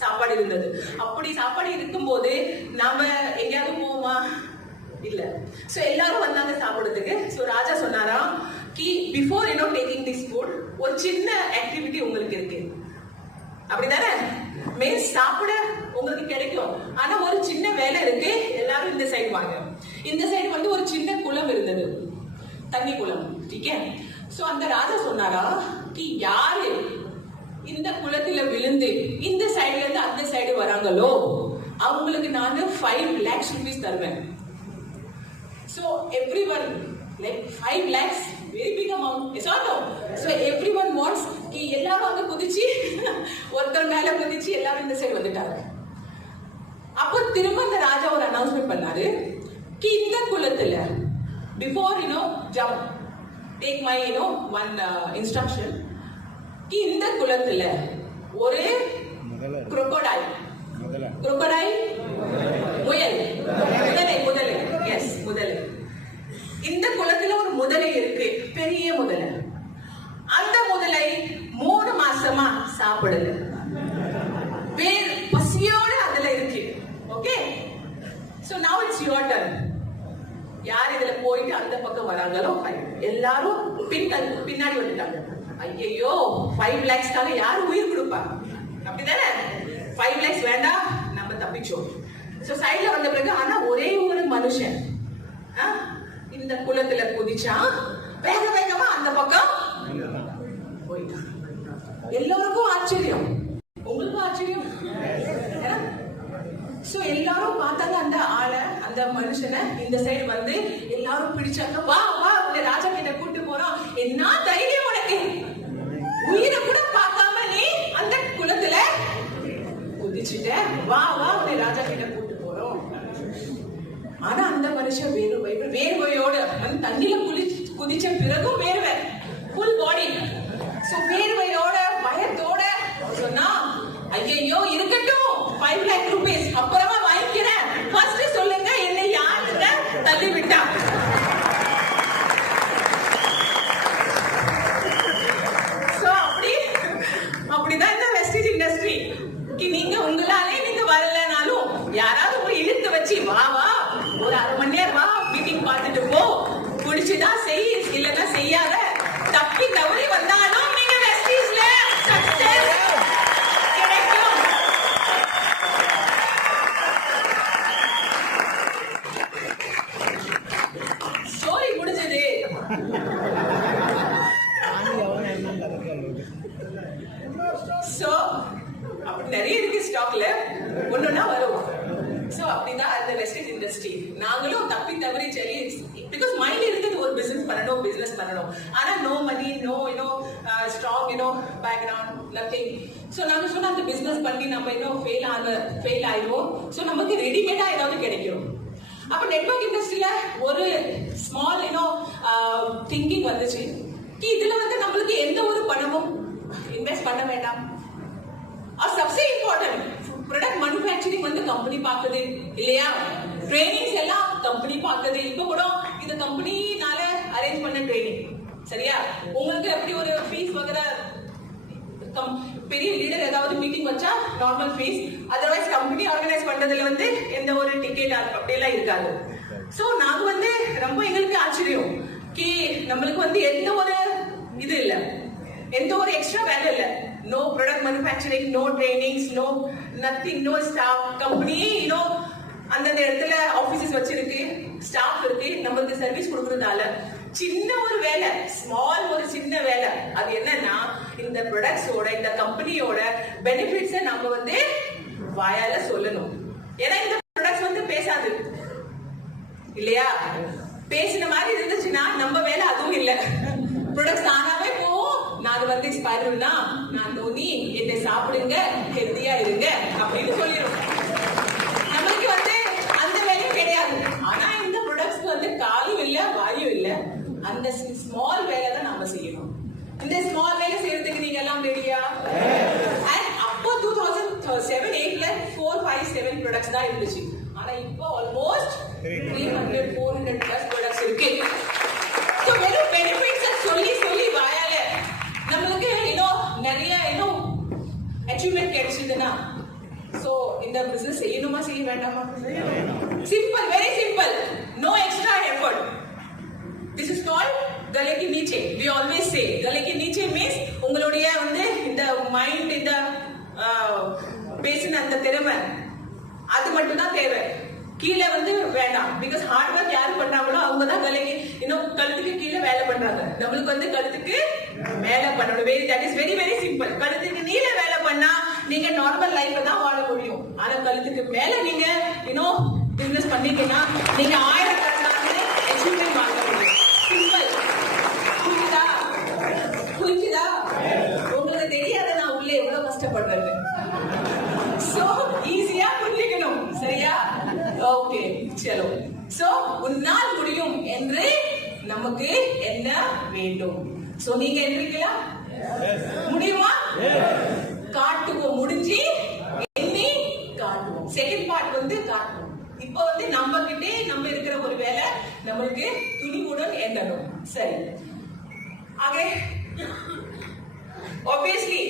சாப்பாடு இருந்தது. அப்படி சாப்பாடு இருக்கும்போது நாம எங்கேயாவது போவோமா? இல்ல. சோ எல்லாரும் வந்தாங்க சாப்பிடுறதுக்கு. சோ ராஜா சொன்னாராம் कि before taking this food ஒரு சின்ன ஆக்டிவிட்டி உங்களுக்கு இருக்கு, அப்படிதானே? மீன்ஸ் சாப்பிட உங்களுக்கு கிடைக்கும், ஆனா ஒரு சின்ன வேலை இருக்கு. எல்லாரும் இந்த சைடு வாங்க. இந்த சைடு ஒரு சின்ன குளம் இருந்தது, தண்ணி குளம். ठीक है. சோ அந்த ராஜா சொன்னாரா कि யாரு இந்த குளத்துல விழுந்து இந்த சைடுல இருந்து அந்த சைடு வராங்களோ அவங்களுக்கு நான் 5 lakhs rupees தருவேன். So everyone like 5 lakhs very big amount, is or no? So everyone wants कि எல்லாரும் அங்க குதிச்சு ஒருத்தர் மேல குதிச்சு எல்லாரும் இந்த சைடு வந்துட்டாங்க. அப்போ திரும்ப அந்த ராஜா ஒரு அனௌன்ஸ்மெண்ட் பண்ணாரு कि இந்த குளத்துல before jump take my one instruction कि இந்த குளத்துல ஒரு crocodile முயல் முதலை எஸ் முதலை இந்த முதலை இருக்கு, பெரிய முதலை. அந்த முதலை 3 மாசமா சாப்பிடல, வேறு பசியோட அதுல இருக்கு. ஓகே, சோ நவ இட்ஸ் யுவர் டர்ன். யார் இதுல போயிட்டு அந்த பக்கம் வராங்களோ எல்லாரும் பின்னாடி வந்துட்டாங்க. ஐயோ 5 lakhsக்காக யாரு உயிர் கொடுப்பா? அப்படிதானே? 5 lakhs வேண்டாம், நம்ம தப்பிச்சோம். சோ சைடுல வந்த பிறகு ஆனா ஒரே ஒரு மனுஷன் இந்த குளத்துல குதிச்சா, வேக வேகமா அந்த பக்கம் போயிட்டான். எல்லாருக்கும் ஆச்சரியம், உங்களுக்கும் ஆச்சரியம். சோ எல்லாரும் பார்த்தாங்க அந்த ஆளை, அந்த மனுஷனை. இந்த சைடு வந்து எல்லாரும் பிடிச்சாங்க. வா வா, இந்த ராஜா கிட்ட கூட்டு போறோம். என்ன தைரியம் உனக்கு? உயிரை கூட பார்க்காம நீ அந்த குளத்துல குதிச்சுட்ட. வா வா, உன்னை ராஜா கிட்ட கூட்டு போறோம். ஆனா அந்த மனுஷன் வேர்வையோட தண்ணியில குதிச்ச பிறகும் வேர்வை, ஃபுல் பாடி. சோ வேர்வையோட பயத்தோட சொன்னா, ஐயோ இருக்கட்டும், 5 lakh rupees அப்புறமா வாங்கிக்கிறேன், ஃபர்ஸ்ட் சொல்லுங்க என்னை யாருங்க தள்ளி விட்டா? சோ அப்படிதான் இந்த வெஸ்டேஜ் இண்டஸ்ட்ரி. நீங்க உங்களாலே நீங்க வரலனாலும் யாராவது ஒரு இழுத்து வச்சு வா வா, ஒரு 1/2 மணி நேரம் வா, மீட்டிங் பார்த்துட்டு போ, குடிச்சுதான் செய், இல்லன்னா செய்யாத, தப்பி தவறி வந்தாலும் நீங்க வெஸ்டேஜ்ல சக்சஸ் கிடைக்கும். ஸ்டோரி முடிஞ்சது. சோ அப்படி நிறைய இருக்கு ஸ்டாக்ல, ஒண்ணுன்னா வரும். சோ அப்படிதான் அந்த வெஸ்டேஜ் இண்டஸ்ட்ரி. நாங்களும் தப்பி தவறி சரி, பிகாஸ் மைண்ட் இருக்குது ஒரு பிசினஸ் பண்ணணும், ஆனா no money, no strong background, nothing. So நாங்க சொன்ன அந்த பிசினஸ் பண்ணி நம்ம ஃபெயில் ஆயிடுவோம். சோ நமக்கு ரெடிமேடா ஏதாவது கிடைக்கும். அப்ப நெட்வொர்க் இண்டஸ்ட்ரியில ஒரு ஸ்மால் திங்கிங் வந்துச்சு. இதுல வந்து நம்மளுக்கு எந்த ஒரு பணமும் இன்வெஸ்ட் பண்ண வேண்டாம். सबसे इम्पोर्टेंट प्रोडक्ट मैन्युफैक्चरिंग வந்து कंपनी பாக்குது இல்லையா? ட்ரெய்னிங்ஸ் எல்லாம் कंपनी பாக்குது. இப்போ கூட இந்த कंपनीனால அரேஞ்ச் பண்ண ட்ரெய்னிங், சரியா? உங்களுக்கு எப்படி ஒரு ஃபீஸ் வகர பெரிய லீடர் ஏதாவது மீட்டிங் வச்சா normal fees, otherwise company organise பண்றதுல வந்து எந்த ஒரு டிக்கெட் அப்படி எல்லாம் இருக்காது. சோ நாங்க வந்து ரொம்ப எங்களுக்கு ஆச்சரியம் கி நம்மளுக்கு வந்து எந்த ஒரு இது இல்ல, எந்த ஒரு எக்ஸ்ட்ரா வேலை இல்ல. No product manufacturing, no trainings, no nothing, no staff. Company, அந்த இடத்துல ஆபீசஸ் வச்சிருக்கு, ஸ்டாஃப் இருக்கு, நமக்கு சர்வீஸ் கொடுக்கறதால சின்ன ஒரு வேலை, ஸ்மால் ஒரு சின்ன வேலை. அது என்னன்னா இந்த ப்ராடக்ட்ஸோட, இந்த கம்பெனியோட பெனிஃபிட்ஸை நம்ம வந்து வாயால சொல்லணும். ஏன்னா இந்த ப்ராடக்ட்ஸ் வந்து பேசாது இல்லையா? பேசின மாதிரி இருந்துச்சுன்னா நம்ம வேலை அதுவும் இல்லை. ப்ராடக்ட்ஸ் தானாவே போவோம். நான் வந்து எக்ஸ்பைர்னா நான் தோனி என்னை சாப்பிடுங்க, ஹெல்த்தியா இருங்க அப்படின்னு சொல்லிடும். நம்மளுக்கு வந்து அந்த வேலையும் கிடையாது. ஆனா இந்த ப்ராடக்ட்ஸ்க்கு வந்து காலும் இல்ல, வாயும் இல்ல. அந்த ஸ்மால் வேலை தான் நம்ம செய்யணும். இந்த ஸ்மால் வேலை செய்யறதுக்கு நீங்க எல்லாம் ரெடியா? அப்போ 2007-8ல 4-5-7 ப்ராடக்ட்ஸ் தான் இருந்துச்சு. ஆனா இப்போ ஆல்மோஸ்ட் 300-400 plus ப்ராடக்ட்ஸ் இருக்கு. சோ வெறும் பெனிஃபிட்ஸ் சொல்லி வாயால நம்மளுக்கு நிறைய அச்சீவ்மெண்ட் கிடைச்சதுன்னா, சோ இந்த பிசினஸ் செய்யணுமா செய்ய வேண்டாமா? Simple, very simple, no extra effort. This is called गले के नीचे. We always say गले के नीचे means உங்களுடைய வந்து இந்த மைண்ட், இந்த பேசின அந்த திறமை, அது மட்டும் தான் தேவை. கீழே வந்து வேண்டாம். பிகாஸ் ஹார்ட் ஒர்க் யாரு பண்றாங்களோ அவங்க தான் கலைக்கு கழுத்துக்கு கீழே வேலை பண்றாங்க. நம்மளுக்கு வந்து கழுத்துக்கு மேல பண்ணணும். That is very very simple. கழுத்துக்கு நீல வேலை பண்ணா நீங்க நார்மல் லைஃப்ல தான் வாழ முடியும். ஆனா கழுத்துக்கு மேல நீங்க பிசினஸ் பண்ணீங்கன்னா நீங்க 1000 அச்சீவ்மெண்ட் வாங்க முடியும். சிம்பிள். புரிஞ்சுதா? உங்களுக்கு தெரியாத நான் உள்ள எவ்வளவு கஷ்டப்படுறது. சோ ஈஸியா புரிஞ்சுக்கணும், சரியா? ஓகே, சலோ. சோ உன்னால் முடியும் என்று நமக்கு என்ன வேண்டும்? சோ நீங்க என்றீங்களா? முடியுமா? காட்டுவோம். முடிஞ்சு எண்ணி காட்டுவோம். செகண்ட் பார்ட் வந்து காட்டுவோம். இப்போ வந்து நம்ம கிட்டே நம்ம இருக்கிற ஒரு வேலை நம்மளுக்கு துணிவுடன் எண்ணணும். சரி, Aake obviously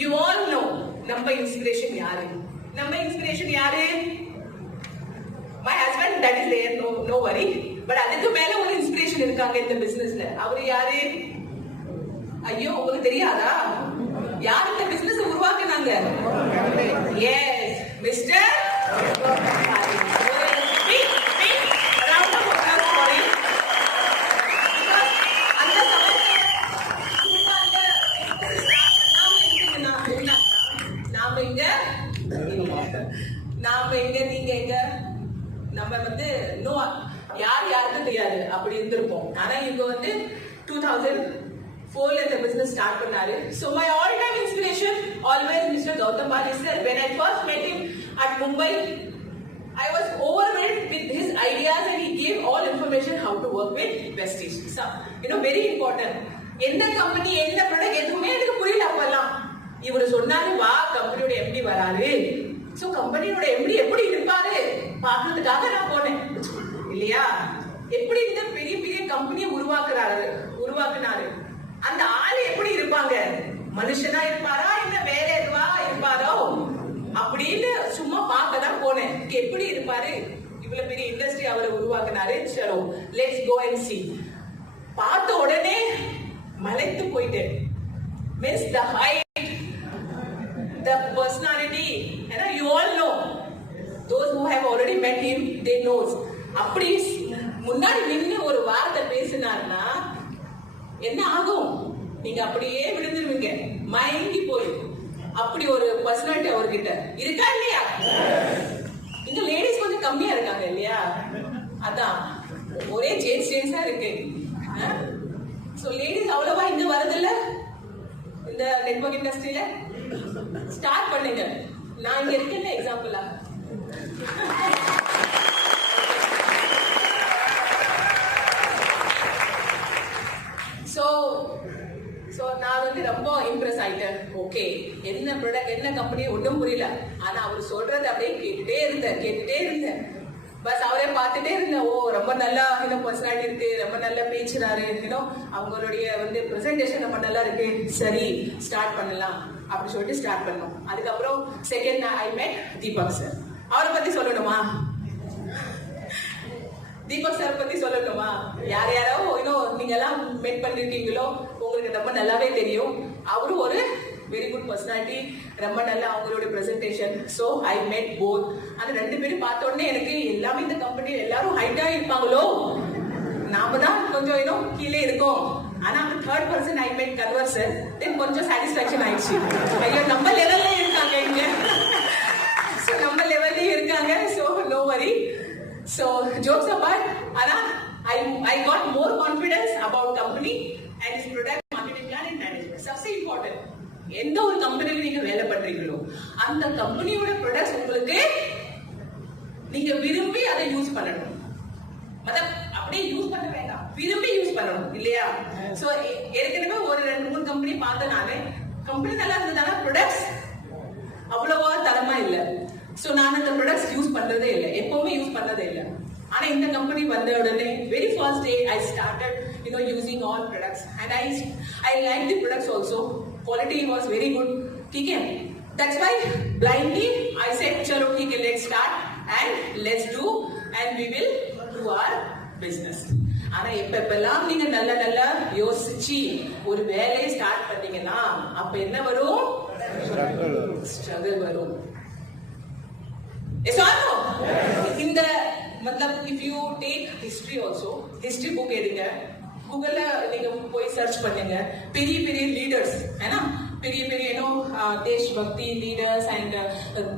you all know நம்ம இன்ஸ்பிரேஷன் யாரு? நம்ம இன்ஸ்பிரேஷன் யாரு? my husband, that is there, no worry. But அதுக்கு மேல ஒரு இன்ஸ்பிரேஷன் இருக்காங்க இந்த பிசினஸ்ல. அவரு யாரு? ஐயோ, உங்களுக்கு தெரியாதா? யார் இந்த பிசினஸ் உருவாக்குனாங்க? எஸ், மிஸ்டர் நாம எங்க, நீங்க எங்க, நம்ம வந்து யாருக்கும் தெரியாது அப்படி இருந்திருப்போம். ஆனா இவங்க வந்து 2004 இந்த பிசினஸ் ஸ்டார்ட் பண்ணாரு. So my all time inspiration always Mr. Gautam Bali sir. When I first met him at Mumbai, I was overwhelmed with his ideas and he gave all information how to work with Prestige. So, very important. எந்த கம்பெனி என்ன ப்ராடக்ட் எதுவுமே எனக்கு புரியல அப்பெல்லாம். இவரு சொன்னாரு, வா கம்பெனியோட எம்டி வராரு. சோ கம்பெனியோட எம்டி எப்படி இருப்பாரு பாக்குறதுக்காக நான் போனேன் இல்லையா? எப்படி இந்த பெரிய பெரிய கம்பெனியை உருவாக்குனாரு, அந்த ஆள் எப்படி இருப்பாங்க, மனுஷனா இருப்பாரா இல்ல வேற எதுவா இருப்பாரோ அப்படின்னு சும்மா பார்க்க தான் போனேன். எப்படி இருப்பாரு, இவ்வளவு பெரிய இண்டஸ்ட்ரி அவரை உருவாக்குனாரு. சரி, லெட்ஸ் கோ அண்ட் see. பார்த்த உடனே மலைத்து போயிட்டேன். Means the height, the personality, you all know. Those who have already met him, they knows. அப்படி முன்னாடி நின்று ஒரு வார்த்தை பேசினார்னா என்ன ஆகும்? நீங்க அப்படியே விழுந்துருவீங்க, மயங்கி போய். அப்படி ஒரு பர்சனாலிட்டி அவர்கிட்ட இருக்கா இல்லையா? இங்க லேடிஸ் கொஞ்சம் கம்மியா இருக்காங்க இல்லையா? அதான் ஒரே ஜென்ஸா இருக்கு. சோ லேடிஸ் அவ்வளவா இங்க வரதில்ல இந்த நெட்வொர்க் இண்டஸ்ட்ரியில. ஸ்டார்ட் பண்ணுங்க. நான் இங்க இருக்கேன் எக்ஸாம்பிளா. சோ நான் வந்து ரொம்ப இம்ப்ரெஸ் ஆயிட்டேன். ஓகே, என்ன ப்ராடக்ட் என்ன கம்பெனி ஒன்றும் புரியல. ஆனா அவர் சொல்றது அப்படியே கேட்டுட்டே இருந்தேன். பஸ் அவரே பார்த்துட்டே இருந்தேன். ஓ, ரொம்ப நல்லா பர்சனாலிட்டி இருக்கு, ரொம்ப நல்லா பேசுறாரு, அவங்களுடைய வந்து பிரசன்டேஷன் ரொம்ப நல்லா இருக்கு. சரி, ஸ்டார்ட் பண்ணலாம் அப்படி சொல்லிட்டு ஸ்டார்ட் பண்ணோம். அதுக்கப்புறம் செகண்ட் ஐ மெட் தீபக் சார். அவரை பத்தி சொல்லணுமா? தீபக் சார் பத்தி சொல்லணுமா? யாரோ நீங்க எல்லாம் மெட் பண்ணிருக்கீங்களோ உங்களுக்கு ரொம்ப நல்லாவே தெரியும். அவரும் ஒரு வெரி குட் பர்சனாலிட்டி, ரொம்ப நல்லா அவங்களோட பிரசன்டேஷன். சோ ஐ மெட் போத். அந்த ரெண்டு பேரும் பார்த்த உடனே எனக்கு எல்லாமே இந்த கம்பெனி எல்லாரும் ஹைட்டா இருப்பாங்களோ, நாம தான் கொஞ்சம் கீழே இருக்கோம். ஆனா அந்த தேர்ட் பர்சன் ஐ மெட் கன்வர் சார். தென் கொஞ்சம் சாட்டிஸ்பாக்சன் ஆயிடுச்சு. ஐயோ, நம்ம லெவல்ல இருக்காங்க இங்க, நம்ம லெவல்லே இருக்காங்க. So no worry. So jokes apart, Anna, I got more confidence about company and its product, marketing plan and management. सबसे important, எந்த ஒரு கம்பெனில நீங்க வேலை பண்றீங்களோ அந்த கம்பெனியோட ப்ராடக்ட்ஸ் உங்களுக்கு நீங்க விரும்பி அதை யூஸ் பண்ணணும். அப்படியே யூஸ் பண்ண வேண்டாம், விரும்பி யூஸ் பண்ணணும் இல்லையா? சோ ஏற்கனவே ஒரு 2-3 கம்பெனி பார்த்தேன் நானு. கம்பெனி நல்லா இருந்ததால ப்ராடக்ட்ஸ் அவ்வளவா தரமா இல்ல. சோ நான் அந்த ப்ராடக்ட்ஸ் யூஸ் பண்றதே இல்லை, எப்பவுமே யூஸ் பண்ணதே இல்லை. ஆனா இந்த கம்பெனி வந்த உடனே very first day I started using all products and I like the products also. Quality was very good. Okay, that's why blindly I said chalo theek hai, let's start and let's do and we will do our business. ஆனா எப்பெல்லாம் நீங்க நல்லா யோசிச்சு ஒரு வேலையை ஸ்டார்ட் பண்ணீங்கன்னா அப்ப என்ன வரும்? ஸ்ட்ரகிள் வரும். In the if you take history also, history book எடுங்க, கூகுள்ல நீங்க போய் சர்ச் பண்ணுங்க. பெரிய பெரிய லீடர்ஸ் பெரிய தேஷ் பக்தி leaders and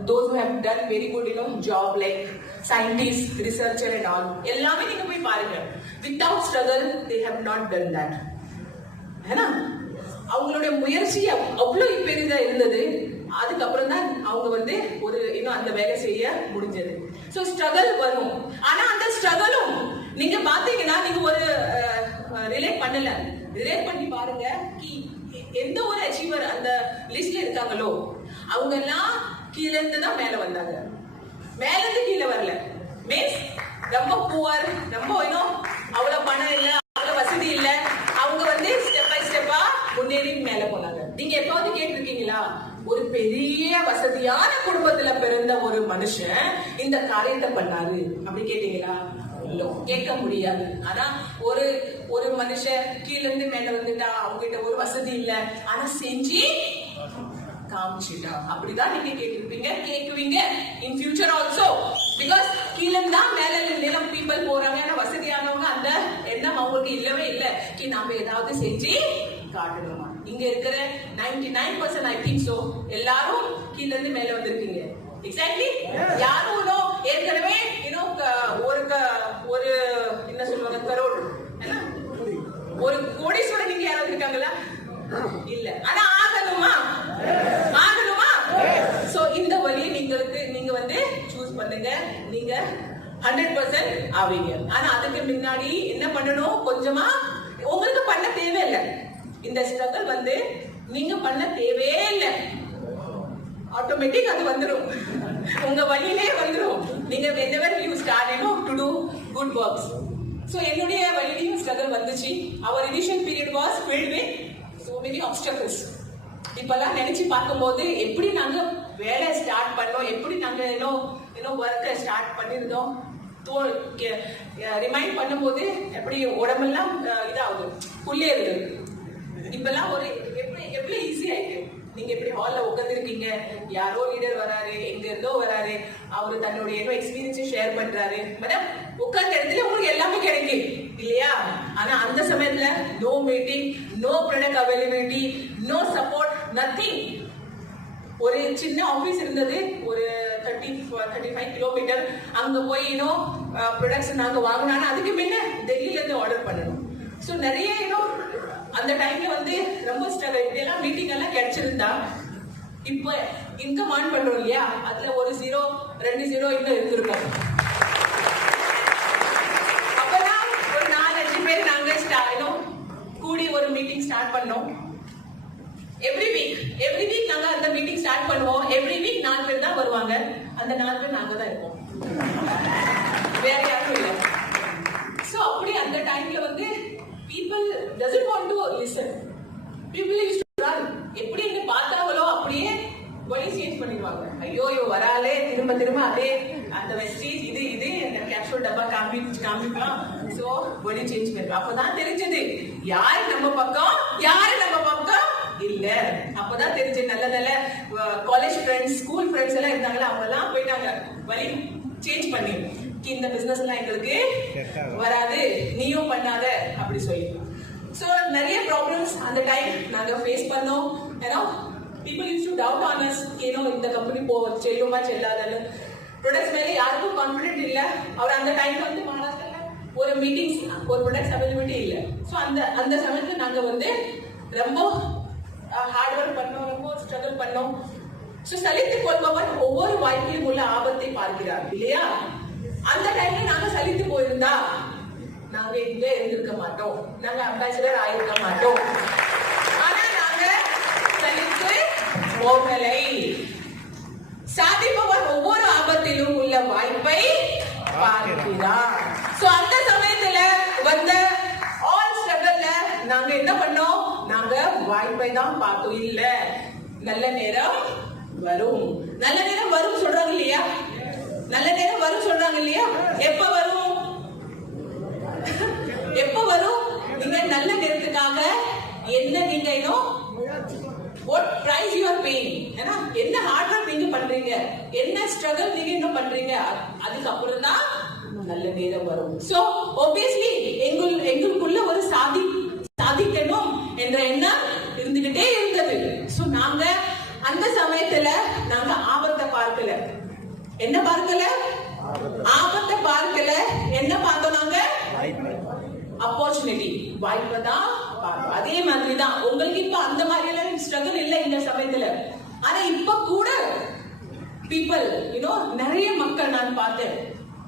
those who have done very good job like scientists, researcher and all, எல்லாமே நீங்க போய் பாருங்க. Without struggle they have not done that. அவங்களுடைய முயற்சி அவ்வளவு பெரிதா இருந்தது. அதுக்கப்புறம் தான் அவங்க வந்து ஒரு அந்த வேலை செய்ய முடிஞ்சது. சோ ஸ்ட்ரகிள் வரும். ஆனா அந்த ஸ்ட்ரகிளும் நீங்க பாத்தீங்கன்னா நீங்க ஒரு ரிலேட் பண்ணி பாருங்க. எந்த ஒரு அச்சீவர் அந்த லிஸ்ட்ல இருக்காங்களோ அவங்க எல்லாம் கீழ இருந்து தான் மேல வந்தாங்க, மேல இருந்து கீழே வரல. மீன்ஸ் ரொம்ப புவர், ரொம்ப அவ்வளவு பணம் இல்ல, அவ்வளவு வசதி இல்ல, அவங்க வந்து ஸ்டெப் பை ஸ்டெப்பா முன்னேறி மேல போனாங்க. நீங்க எப்போது கேட்டிருக்கீங்களா ஒரு பெரிய வசதியான குடும்பத்துல பிறந்த ஒரு மனுஷன் இந்த காரியத்தை பண்ணாரு அப்படி கேட்டீங்களா? கேட்க முடியாது. ஆனா ஒரு ஒரு மனுஷன் கீழ இருந்து மேல வந்துட்டா, அவங்க கிட்ட ஒரு வசதி இல்ல, ஆனா செஞ்சு காமிச்சிட்டா. அப்படிதான் நீங்க கேட்டிருப்பீங்க, கேட்குவீங்க இன் ஃபியூச்சர் ஆல்சோ. பிகாஸ் கீழ இருந்தா மேல நிலம் பீப்பிள் போறாங்க, ஆனா வசதியானவங்க அந்த எண்ணம் அவங்களுக்கு இல்லவே இல்ல, நாம ஏதாவது செஞ்சு காட்டணுமா. இங்க இருக்கிற 99% ஐ திங்க் சோ எல்லாரும் கீழ இருந்து மேல வந்திருக்கீங்க. எக்ஸாக்ட்லி. யாரும் ஏற்கனவே ஒரு என்ன சொல்லுவாங்க, கரோடு ஒரு கோடீஸ்வரன் நீங்க யாராவது இருக்காங்களா? இல்ல. ஆனா ஆகணுமா? சோ இந்த வழியை நீங்க வந்து சூஸ் பண்ணுங்க, நீங்க 100% ஆவீங்க. ஆனா அதுக்கு முன்னாடி என்ன பண்ணணும், கொஞ்சமா உங்களுக்கு பண்ண தேவையில்லை. இந்த ஸ்ட்ரகிள் வந்து நீங்க பண்ண தேவையே இல்லை, ஆட்டோமேட்டிக் அது வந்துடும், உங்க வழியிலே வந்துடும். நீங்க whenever you start to do good works. So என்னுடைய வழியிலையும் ஸ்ட்ரகிள் வந்துச்சு. Our initial period was filled with so many obstacles. இப்பெல்லாம் நினைச்சு பார்க்கும்போது எப்படி நாங்க வேலை ஸ்டார்ட் பண்ணோம், எப்படி நாங்க ஒர்க்கை ஸ்டார்ட் பண்ணிருந்தோம், ரிமைண்ட் பண்ணும்போது எப்படி உடம்பெல்லாம் இதாகுது, புள்ளேறுது. இப்பெல்லாம் ஒரு எப்படி ஈஸி ஆயிட்டு. நீங்க எப்படி ஹால்ல உட்கார்ந்து இருக்கீங்க, யாரோ லீடர் வராரு, எங்க இருந்தோ வராரு, அவரு தன்னுடைய எக்ஸ்பீரியன்ஸ் ஷேர் பண்றாரு, மேடம் உட்கார்ந்த இடத்துல உங்களுக்கு எல்லாமே கிடைக்கும் இல்லையா? ஆனா அந்த சமயத்துல no meeting, no product availability, no support, nothing. ஒரு சின்ன ஆபீஸ் இருந்தது, ஒரு 35 கிலோமீட்டர். அங்க போய் ப்ரொடக்ட்ஸ் நாங்க வாங்கினா அதுக்கு முன்ன டெல்லியில இருந்து ஆர்டர் பண்ணணும். ஸோ நிறைய அந்த டைம்ல வந்து ரொம்ப ஸ்ட்ரகிள். இதெல்லாம் மீட்டிங் எல்லாம் கிடைச்சிருந்தா இப்ப இன்கம் ஆன் பண்றோம் இல்லையா, அதுல ஒரு 0 2 0 இன்னும் இருந்திருக்கும். அப்பதான் ஒரு 4-5 பேர் நாங்க கூடி ஒரு மீட்டிங் ஸ்டார்ட் பண்ணோம். எவ்ரி வீக் நாங்க அந்த மீட்டிங் ஸ்டார்ட் பண்ணுவோம். எவ்ரி வீக் 4 பேர் தான் வருவாங்க. அந்த 4 பேர் நாங்க தான் இருப்போம், வேற யாரும் இல்லை. சோ அப்படி அந்த டைம்ல வந்து people doesn't want to listen. People used to run. எப்படி என்ன பார்த்தாங்களோ அப்படியே வழி சேஞ்ச் பண்ணிடுவாங்க. ஐயோ வராலே திரும்ப அதே அந்த வெஸ்டீஸ் இது அந்த கேப்சூல் டப்பா காமிப்பான். சோ வழி சேஞ்ச் பண்ணிடுவாங்க. அப்பதான் தெரிஞ்சது யாரு நம்ம பக்கம் இல்ல. அப்பதான் தெரிஞ்சு நல்ல காலேஜ் ஃப்ரெண்ட்ஸ், ஸ்கூல் ஃப்ரெண்ட்ஸ் எல்லாம் இருந்தாங்களா, அவங்க எல்லாம் போயிட்டாங்க வழி சேஞ்ச் பண்ணி, இந்த பிசினஸ் எல்லாம் எங்களுக்கு வராது, நீயும் பண்ணாத அப்படி சொல்லி. சோ நிறைய ப்ராப்ளம்ஸ் அந்த டைம் நாங்க ஃபேஸ் பண்ணோம். people used to doubt on us, இந்த கம்பெனி செல்லுமா செல்லாதன்னு. ப்ராடக்ட்ஸ் மேல யாருக்கும் கான்ஃபிடென்ட் இல்ல. அவர் அந்த டைம் வந்து மகாராஷ்டிரால ஒரு மீட்டிங்ஸ், ஒரு ப்ராடக்ட்ஸ் அவைலபிலிட்டி இல்ல. சோ அந்த சமயத்துல நாங்க வந்து ரொம்ப ஹார்ட் ஒர்க் பண்ணோம், ரொம்ப ஸ்ட்ரகிள் பண்ணோம். சோ சலித்து கொள்பவன் ஒவ்வொரு வாய்ப்பிலும் உள்ள ஆபத்தை பார்க்கிறார் இல்லையா? அந்த டைம்ல நாங்க சலித்து போயிருந்தா நாங்க இங்க இருந்திருக்க மாட்டோம், நாங்க அம்பாசிடர் ஆயிருக்க மாட்டோம். ஆனா நாங்க சலித்து போகலை. சாதிப்பவன் ஒவ்வொரு ஆபத்திலும் உள்ள வாய்ப்பை பார்க்கிறார். சோ அந்த சமயத்துல வந்த ஆல் ஸ்ட்ரகிள்ல நாங்க என்ன பண்ணோம், நாங்க வாய்ப்பை தான் பார்த்தோம். இல்ல நல்ல நேரம் வரும், நல்ல நேரம் வரும் சொல்றாங்க இல்லையா? நல்ல நேரம் வரும் சொல்றாங்க இல்லையா? எப்ப வரும்? நீங்க நல்ல நேரத்துக்காக என்ன நீங்க what price you are paying, என்ன ஹார்ட் ஒர்க் நீங்க பண்றீங்க, என்ன ஸ்ட்ரகிள் நீங்க இன்னும் பண்றீங்க, அதுக்கு அப்புறம் தான் நல்ல நேரம் வரும். சோ obviously எங்களுக்குள்ள ஒரு சாதிக்கணும் என்ற எண்ணம் இருந்துகிட்டே இருந்தது. சோ நாங்க அந்த சமயத்துல நாங்க ஆபத்தை பார்க்கல. என்ன பார்க்கல? ஆபத்தை பார்க்கல. என்ன பார்த்தோம் நாங்க? ஆப்பர்ச்சுனிட்டி, வாய்ப்பை தான் பார்த்தோம். அதே மாதிரி தான் உங்களுக்கு இப்ப அந்த மாதிரி எல்லாம் ஸ்ட்ரகிள் இல்ல இந்த சமயத்துல. ஆனா இப்ப கூட பீப்பிள் நிறைய மக்கள் நான் பார்த்தேன்,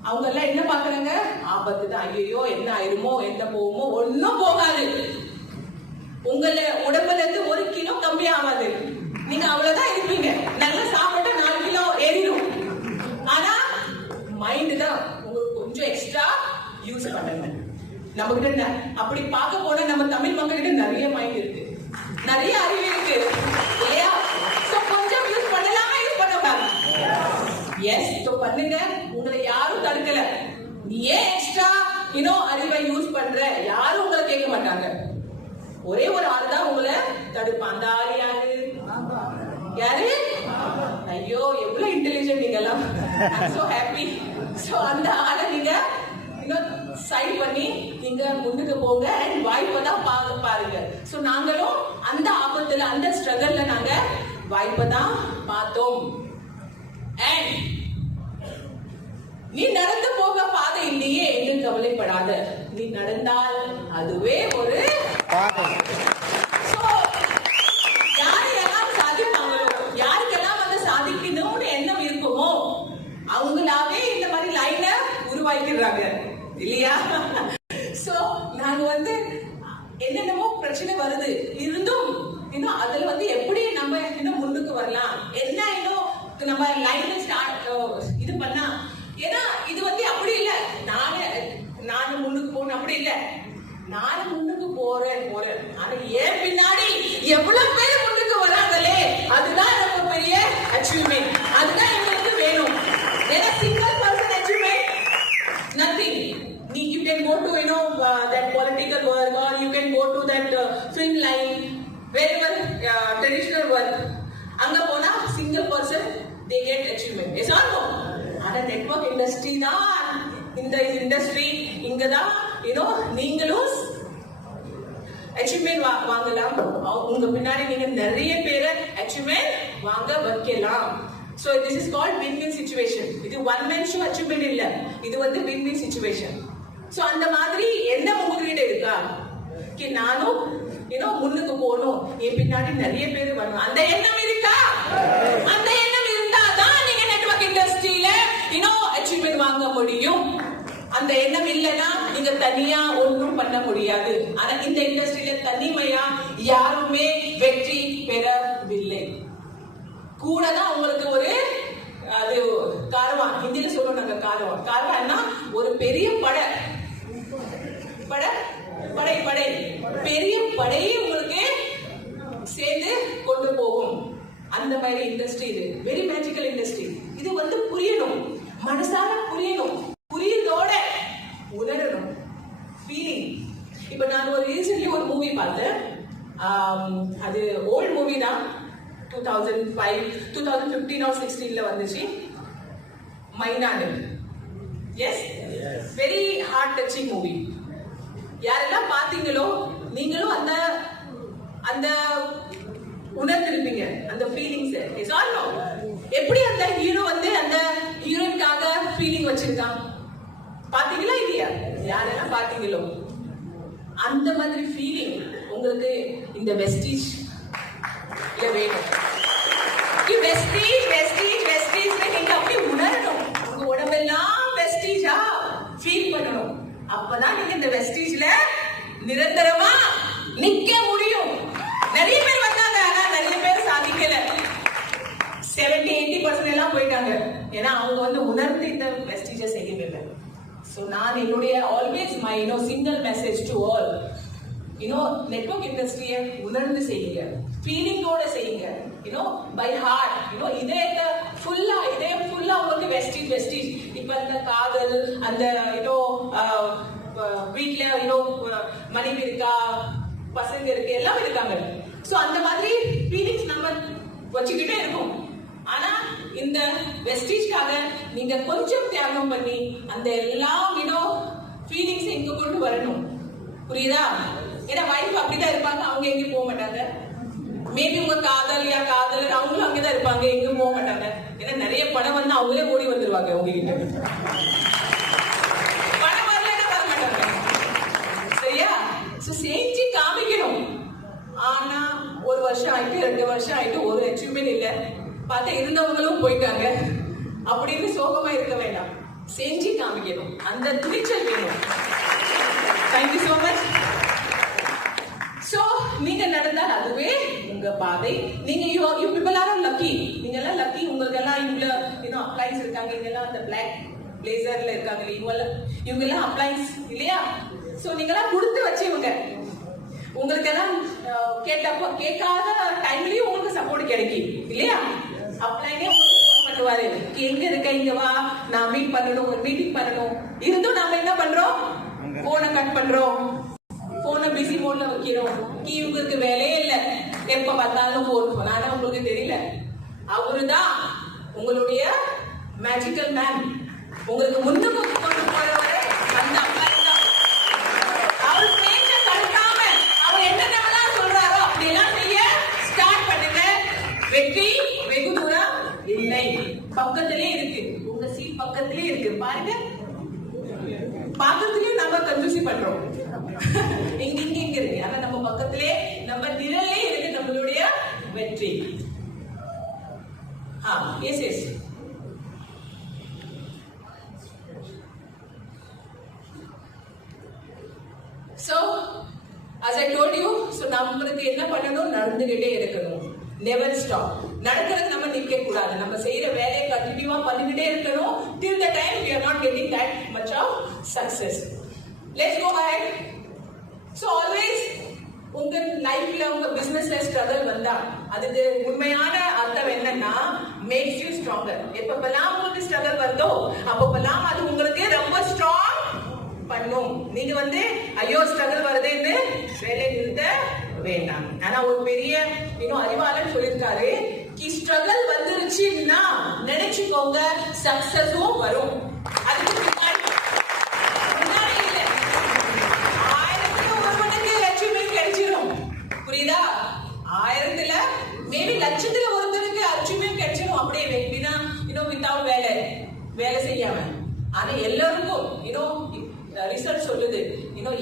அவங்க எல்லாம் என்ன பாக்குறாங்க? ஆபத்து தான். ஐயோ என்ன ஆயிருமோ, என்ன போகுமோ, ஒன்னும் போகாது. உங்களை உடம்புல இருந்து 1 கிலோ கம்மி ஆகாது. நீங்க அவ்வளவுதான் இருப்பீங்க. நல்லா சாப்பிட்டு 4 கிலோ ஏறிடும். ஆனா மைண்ட் தான் உங்களுக்கு கொஞ்சம் எக்ஸ்ட்ரா யூஸ் பண்ணணும். நம்ம கிட்ட அப்படி பார்க்க போனா நம்ம தமிழ் மக்கள் கிட்ட நிறைய மைண்ட் இருக்கு, நிறைய அறிவு இருக்கு இல்லையா? சோ கொஞ்சம் யூஸ் பண்ணலாமா, யூஸ் பண்ணக்கூடாது? எஸ், சோ பண்ணுங்க, உங்களை யாரும் தடுக்கல. நீ ஏன் எக்ஸ்ட்ரா அறிவை யூஸ் பண்ற, யாரும் உங்களை கேட்க மாட்டாங்க. ஒரே ஒரு ஆள் தான் உங்களை தடுப்பான். அந்த ஆள் யாரு? யாரு? ஐயோ எவ்வளவு இன்டெலிஜென்ட் நீங்க எல்லாம். So happy. சோ அந்த ஆளை நீங்க சைட் பண்ணி நீங்க முன்னுக்கு போங்க அண்ட் வாய்ப்பை தான் பாருங்க. சோ நாங்களும் அந்த ஆபத்துல, அந்த ஸ்ட்ரகல்ல நாங்க வாய்ப்பை தான் பார்த்தோம். அண்ட் நீ நடந்து போக பாதை இல்லையே என்று கவலைப்படாத, நீ நடந்தால் அதுவே ஒரு பாதை. யாரையெல்லாம் சாதிப்பாங்களோ, யாருக்கெல்லாம் வந்து சாதிக்கணும்னு எண்ணம் இருக்குமோ அவங்களாவே இந்த மாதிரி லைனை உருவாக்கிடுறாங்க இல்லையா? சோ நாங்க வந்து என்னென்னமோ பிரச்சனை வருது இருந்தும் அதுல வந்து எப்படி நம்ம முன்னுக்கு வரலாம், என்ன நம்ம லைன்ல ஸ்டார்ட் இது பண்ணா. ஏன்னா இது வந்து அப்படி இல்ல, நானும் முன்னுக்கு போகணும் அப்படி இல்ல, நானும் முன்னுக்கு போறேன். ஆனா ஏன் பின்னாடி எவ்வளவு பேர் முன்னுக்கு வராங்களே, அதுதான் நம்ம பெரிய அச்சீவ்மெண்ட். அதுதான் எங்களுக்கு வேணும். ஏன்னா single person achievement nothing. You can go to that political work, or you can go to that film line, wherever traditional work. அங்க போனா single person they get achievement. Yes or no? ஆனா நெட்வொர்க் இண்டஸ்ட்ரி தான், இந்த இண்டஸ்ட்ரி இங்க தான் நீங்களும் அச்சீவ்மெண்ட் வாங்கலாம். உங்க பின்னாடி நீங்க நிறைய பேரை அச்சீவ்மெண்ட் வாங்க வைக்கலாம். So this is called win-win situation. இது one man show achievement இல்ல, இது வந்து win-win situation. So அந்த மாதிரி எண்ணம் உங்ககிட்ட இருக்கா? நானும் முன்னுக்கு போகணும், என் பின்னாடி நிறைய பேர் வரணும், அந்த எண்ணம் இருக்கா? அந்த எண்ணம் இருந்தாதான் நீங்க நெட்வொர்க் இண்டஸ்ட்ரியில அச்சீவ்மெண்ட் வாங்க முடியும். அந்த எண்ணம் இல்லைன்னா நீங்க தனியா ஒன்றும் பண்ண முடியாது. ஆனா இந்த இண்டஸ்ட்ரியில தனிமையா யாருமே வெற்றி பெறவில்லை. கூட தான் உங்களுக்கு ஒரு அது காரவான், ஹிந்தியில சொல்லுவோம் நாங்க காரவான்னா ஒரு பெரிய படை பெரிய படையை உங்களுக்கு சேர்ந்து கொண்டு போகும். அந்த மாதிரி இண்டஸ்ட்ரி இது. Very magical industry. இது வந்து புரியணும், மனசார புரியணும், புரியுதோட உணரணும், ஃபீலிங். இப்ப நான் ஒரு ரீசென்ட்லி ஒரு மூவி பார்த்தேன். அது ஓல்ட் மூவி தான், 2005, 2015 or 16 வந்துச்சு. மைனாடு. Yes, very heart touching movie. யாரெல்லாம் பாத்தீங்களோ நீங்களும் அந்த அந்த உணர்ந்திருப்பீங்க அந்த ஃபீலிங்ஸ். Is all know. எப்படி அந்த ஹீரோ வந்து அந்த ஹீரோயின்காக ஃபீலிங் வச்சிருக்கான் பாத்தீங்களா இல்லையா? யாரெல்லாம் பாத்தீங்களோ அந்த மாதிரி ஃபீலிங் உங்களுக்கு இந்த வெஸ்டீஜ் வேணும். வெஸ்டீஜ் நீங்க அப்படி உணரணும், உங்க உடம்பெல்லாம் வெஸ்டீஜா ஃபீல் பண்ணணும். அப்பதான் நீங்க இந்த வெஸ்டீஜ்ல நிரந்தரமா நிக்க முடியும். நிறைய பேர் வந்தாங்க, ஆனா நிறைய பேர் சாதிக்கல. 70-80% எல்லாம் போயிட்டாங்க. ஏன்னா அவங்க வந்து உணர்ந்து இந்த வெஸ்டீஜ செய்யவில்லை. சோ நான் என்னுடைய always my single message to all, network இண்டஸ்ட்ரியை உணர்ந்து செய்யுங்க, ஃபீலிங்கோட செய்யுங்க, பை ஹார்ட். இதயம் ஃபுல்லா உங்களுக்கு வெஸ்டீஜ். இப்ப அந்த காதல், அந்த வீட்டுல மனைவி இருக்கா, பசங்க இருக்கு, எல்லாம் இருக்காங்க. சோ அந்த மாதிரி ஃபீலிங்ஸ் நம்ம வச்சுக்கிட்டே இருக்கும். ஆனா இந்த வெஸ்டீஜ்காக நீங்க கொஞ்சம் தியாகம் பண்ணி அந்த எல்லாம் ஃபீலிங்ஸ் இங்க கொண்டு வரணும். புரியுதா? ஏன்னா வைஃப் அப்படிதான் இருப்பாங்க, அவங்க எங்கேயும் போக மாட்டாங்க. மேபி உங்க காதலர் அவங்களும் அங்கேதான் இருப்பாங்க, எங்கேயும் போக மாட்டாங்க. ஏன்னா நிறைய பணம் வந்து அவங்களே ஓடி வந்துருவாங்க உங்ககிட்ட. பணம் வரலன்னா வர மாட்டாங்க. சரியா? செஞ்சு காமிக்கணும். ஆனா 1 வருஷம் ஆயிட்டு, 2 வருஷம் ஆயிட்டு, ஒரு அச்சீவ்மெண்ட் இல்ல, பார்த்தா இருந்தவங்களும் போயிட்டாங்க அப்படின்னு சோகமா இருக்க வேண்டாம். செஞ்சு காமிக்கணும், அந்த துணிச்சல் வேணும். Thank you so much. சோ நீங்க நடந்தால் அதுவே உங்க பாதை. நீங்க you people are lucky. நீங்க எல்லாம் லக்கி. உங்களுக்கு எல்லாம் இவ்வளவு அப்ளைன்ஸ் இருக்காங்க. இங்க எல்லாம் அந்த பிளாக் பிளேசர்ல இருக்காங்க, இவங்க எல்லாம் அப்ளைன்ஸ் இல்லையா? சோ நீங்களாம் கொடுத்து வச்சவங்க, உங்களுக்கு எல்லாம் கேட்டப்போ கேட்காத டைம்லயும் உங்களுக்கு சப்போர்ட் கிடைக்கும் இல்லையா? அப்ளைனே பண்ணுவாரு, எங்க இருக்க, இங்க வா, நான் மீட் பண்ணணும், ஒரு மீட்டிங் பண்ணணும். இருந்தும் நாம என்ன பண்றோம்? போனை கட் பண்றோம், போனை பிஸி மோட்ல வைக்கிறோம். இவங்களுக்கு வேலையே இல்ல, எப்ப பார்த்தாலும் போன். ஆனா உங்களுக்கு தெரியல, அவருதான் உங்களுடைய மேஜிக்கல் மேன். உங்களுக்கு முன்னுக்கு கொண்டு போறவரை அந்த அப்ளைன் தான். அவர் பேச்ச தடுக்காம அவர் என்னென்னலாம் சொல்றாரோ அப்படியெல்லாம் செய்ய ஸ்டார்ட் பண்ணுங்க. வெற்றி வெகு தூரம் இல்லை, பக்கத்திலே இருக்கு, உங்க சீட் பக்கத்திலே இருக்கு. பாருங்க, பக்கத்திலேயே நம்ம கன்ஃபியூஸ் பண்றோம், இங்க இங்க இங்க இருக்கு. ஆனா நம்ம பக்கத்திலே, நம்ம நிழலே இருக்கு நம்மளுடைய வெற்றி. Yes yes So, as I told you, so நம்மளுக்கு என்ன பண்ணணும்? நடந்துகிட்டே இருக்கணும். Never stop. நடக்கிறது நம்ம நிக்க கூடாது. நம்ம செய்யற வேலையை கண்டினியூவா பண்ணிக்கிட்டே இருக்கணும். Till the time we are not getting that much of success. Let's go ahead. So always உங்க லைஃப்ல உங்க பிசினஸ்ல ஸ்ட்ரகிள் வந்தா அதுக்கு உண்மையான அர்த்தம் என்னன்னா மேக்ஸ் யூ ஸ்ட்ராங்கர். எப்பப்பெல்லாம் உங்களுக்கு ஸ்ட்ரகிள் வருதோ அப்பப்பெல்லாம் அது உங்களுக்கு ரொம்ப ஸ்ட்ராங் பண்ணும். நீங்க ஐயோ ஸ்ட்ரகிள் வருதுன்னு வேலை நிறுத்த வேண்டாம். ஆனா ஒரு பெரிய அறிவாளன் சொல்லியிருக்காரு, ஸ்ட்ரகிள் வந்துருச்சுன்னா நினைச்சுக்கோங்க சக்சஸும் வரும். அதுக்கு முன்னாடி இல்ல, 1000க்கு ஒருவனுக்கு அச்சீவ்மெண்ட் கிடைச்சிடும். புரியுதா? 1000த்துல மேபி லட்சத்துல ஒருத்தருக்கு அச்சீவ்மெண்ட் கிடைச்சிடும். அப்படியே வித்தவுட் வேலை செய்யாம. ஆனா எல்லாருக்கும் ரிசர்ச் சொல்லுது,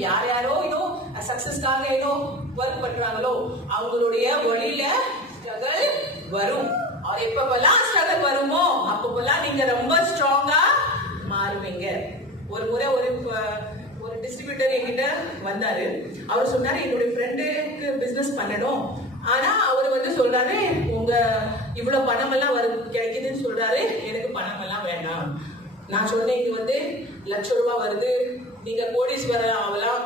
யார் யாரோ சக்சஸ்க்காக ஒர்க் பண்றாங்களோ அவங்களுடைய வழியில ஸ்ட்ரகிள் வரும். அவர் எப்பப்பெல்லாம் ஸ்ட்ரகிள் வருமோ அப்பப்பெல்லாம் நீங்க ரொம்ப ஸ்ட்ராங்கா மாறுவீங்க. ஒரு முறை ஒரு டிஸ்ட்ரிபியூட்டர் என்கிட்ட வந்தாரு. அவர் சொன்னாரு, என்னுடைய ஃப்ரெண்டுக்கு பிசினஸ் பண்ணணும், ஆனா அவர் சொல்றாரு, உங்க இவ்வளவு பணம் எல்லாம் கிடைக்குதுன்னு சொல்றாரு, எனக்கு பணம் எல்லாம் வேண்டாம். நான் சொன்னேன், இங்க லட்சம் ரூபாய் வருது, நீங்க கோடீஸ்வரர் ஆகலாம்.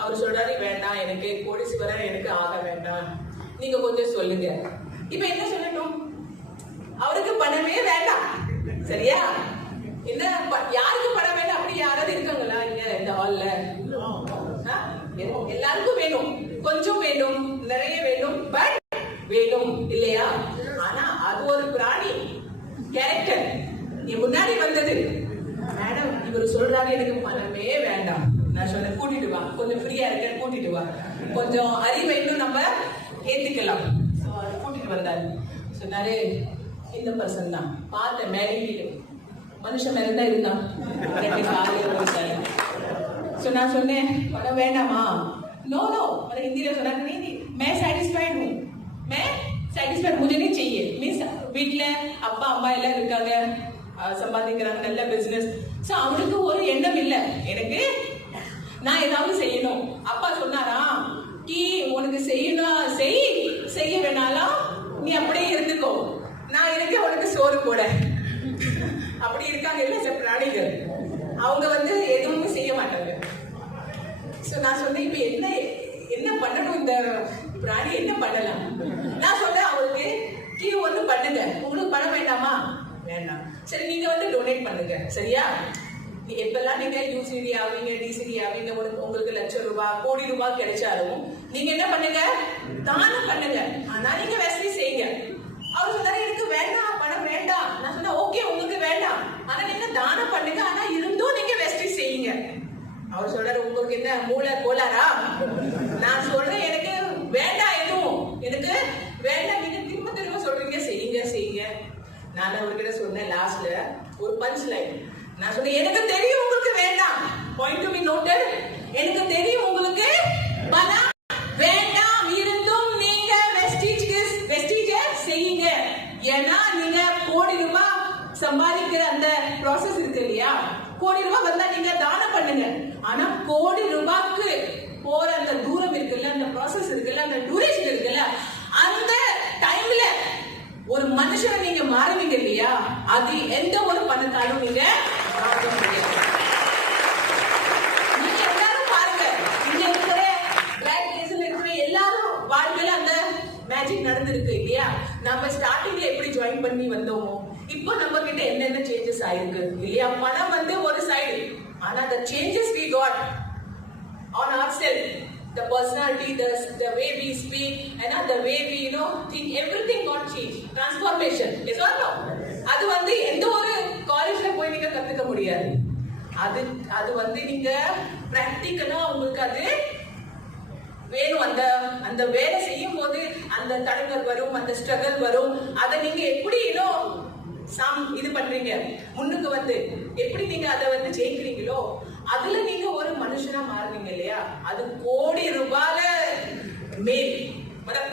அவர் சொல்றாரு, வேண்டாம், எனக்கு கோடீஸ்வரர் எனக்கு ஆக வேண்டாம், நீங்க கொஞ்சம் சொல்லுங்க. இப்ப என்ன சொல்லட்டும்? அவருக்கு பணமே வேண்டாம், சரியா? என்ன யாருக்கு பணம் வேண்டாம்? அப்படி யாராவது இருக்காங்களா இங்க இந்த ஹால்ல? எல்லாருக்கும் வேணும், கொஞ்சம் வேணும், நிறைய வேணும், பட் வேணும் இல்லையா? ஆனா அது ஒரு பிராணி கேரக்டர். முன்னாடி வந்தது, மேடம் இவர் சொல்றாரு எனக்கு பணமே வேண்டாம். நான் சொன்னேன், கூட்டிட்டு வா, கொஞ்சம் ஃப்ரீயா இருக்க, கூட்டிட்டு வா, கொஞ்சம் அறிவை இன்னும் நம்ம ஏத்துக்கலாம். கூட்டிட்டு வந்தாரு. சொன்னாரு, இந்த பர்சன் தான் பார்த்த மேலே மனுஷன் மேல தான் இருந்தான். நான் சொன்னேன், பணம் வேண்டாமா? नो नो, मतलब हिंदी में सुना नहीं, मैं satisfied हूँ, मैं satisfied, मुझे नहीं चाहिए. मीन्स வீட்ல அப்பா அம்மா எல்லாம் இருக்காங்க, சம்பாதிக்கிறாங்க, நல்ல பிசினஸ். சோ அவனுக்கு ஒரு எண்ணம் இல்ல, எனக்கு நான் ஏதாவது செய்யணும். அப்பா சொன்னாரா, கி உனக்கு செய்யணும், செய்ய வேணாலும் நீ அப்படியே இருந்துக்கோ, நான் இருக்க உனக்கு சோறு போட. அப்படி இருக்காங்க இல்ல சில பிராணிகள், அவங்க எதுவுமே செய்ய மாட்டாங்க. சோ நான் சொன்னேன், இப்ப என்ன பண்ணணும், இந்த பிராணி என்ன பண்ணலாம்? நான் சொன்னேன், அவருக்கு கீ ஒண்ணு பண்ணுங்க, உங்களுக்கு பணம் வேண்டாமா? வேண்டாம். சரி, நீங்க டொனேட் பண்ணுங்க, சரியா? எப்பெல்லாம் நீங்க யூசிடி ஆவீங்க, டிசிடி ஆவீங்க, உங்களுக்கு லட்சம் ரூபாய், கோடி ரூபாய் கிடைச்சாலும் நீங்க என்ன பண்ணுங்க, தானம் பண்ணுங்க. ஆனா நீங்க வெஸ்டி செய்யுங்க. அவர் சொன்னாரு, எனக்கு வேண்டாம், பணம் வேண்டாம். நான் சொன்னேன், ஓகே உங்களுக்கு வேண்டாம், ஆனா நீங்க தானம் பண்ணுங்க, ஆனா இருந்தும் நீங்க வெஸ்டி செய்யுங்க. அவர் சொல்றாரு, உங்களுக்கு என்ன மூளை கோளாரா? நான் சொல்றேன், எனக்கு வேண்டாம், எதுவும் எனக்கு வேண்டாம், நீங்க திரும்ப திரும்ப சொல்றீங்க, செய்யுங்க. நான் அவர்கிட்ட சொன்னேன், லாஸ்ட்ல ஒரு பஞ்ச் லைன். நான் சொன்னேன், எனக்கு தெரியும் உங்களுக்கு வேண்டாம், பாயிண்ட் டு பி நோட்டட், எனக்கு தெரியும் உங்களுக்கு பணம் வேண்டாம், இருந்தும் நீங்க வெஸ்டீஜ் செய்யுங்க. ஏன்னா நீங்க கோடி ரூபாய் சம்பாதிக்கிற அந்த ப்ராசஸ் இருக்கு இல்லையா, கோடி ரூபாய் வந்தா நீங்க தானம் பண்ணுங்க. ஆனா கோடி ரூபாய்க்கு போற அந்த தூரம் இருக்குல்ல, அந்த ப்ராசஸ் இருக்குல்ல, அந்த டியூரேஷன் இருக்குல்ல, அந்த டைம்ல ஒரு மனுஷனை நீங்க மாறுவீங்க இல்லையா, அது எந்த ஒரு பணத்தாலும் நீங்க வாழ்க்கையில அந்த மேஜிக் நடந்திருக்கு இல்லையா? நம்ம ஸ்டார்டிங்ல எப்படி ஜாயின் பண்ணி வந்தோமோ இப்போ நம்ம கிட்ட என்னென்ன சேஞ்சஸ் ஆயிருக்கு இல்லையா? பணம் வந்து ஒரு சைடு, ஆனா the changes we got on ourselves, the personality, the way we speak, and the way we think, everything got changed. Transformation, yes or no? அது வந்து எந்த ஒரு காலேஜ்ல போய் நீங்க கத்துக்க முடியாது. அது வந்து நீங்க பிராக்டிகலா உங்களுக்கு அது வேணும். அந்த வேலை செய்யும் போது அந்த தடங்கள் வரும், அந்த ஸ்ட்ரகிள் வரும். அதை நீங்க எப்படி இது பண்றீங்க, முன்னுக்கு வந்து எப்படி நீங்க அதை வந்து ஜெயிக்கிறீங்களோ அதுல நீங்க ஒரு மனுஷனா மாறுறீங்க இல்லையா? அது கோடி ரூபாயில மேல்,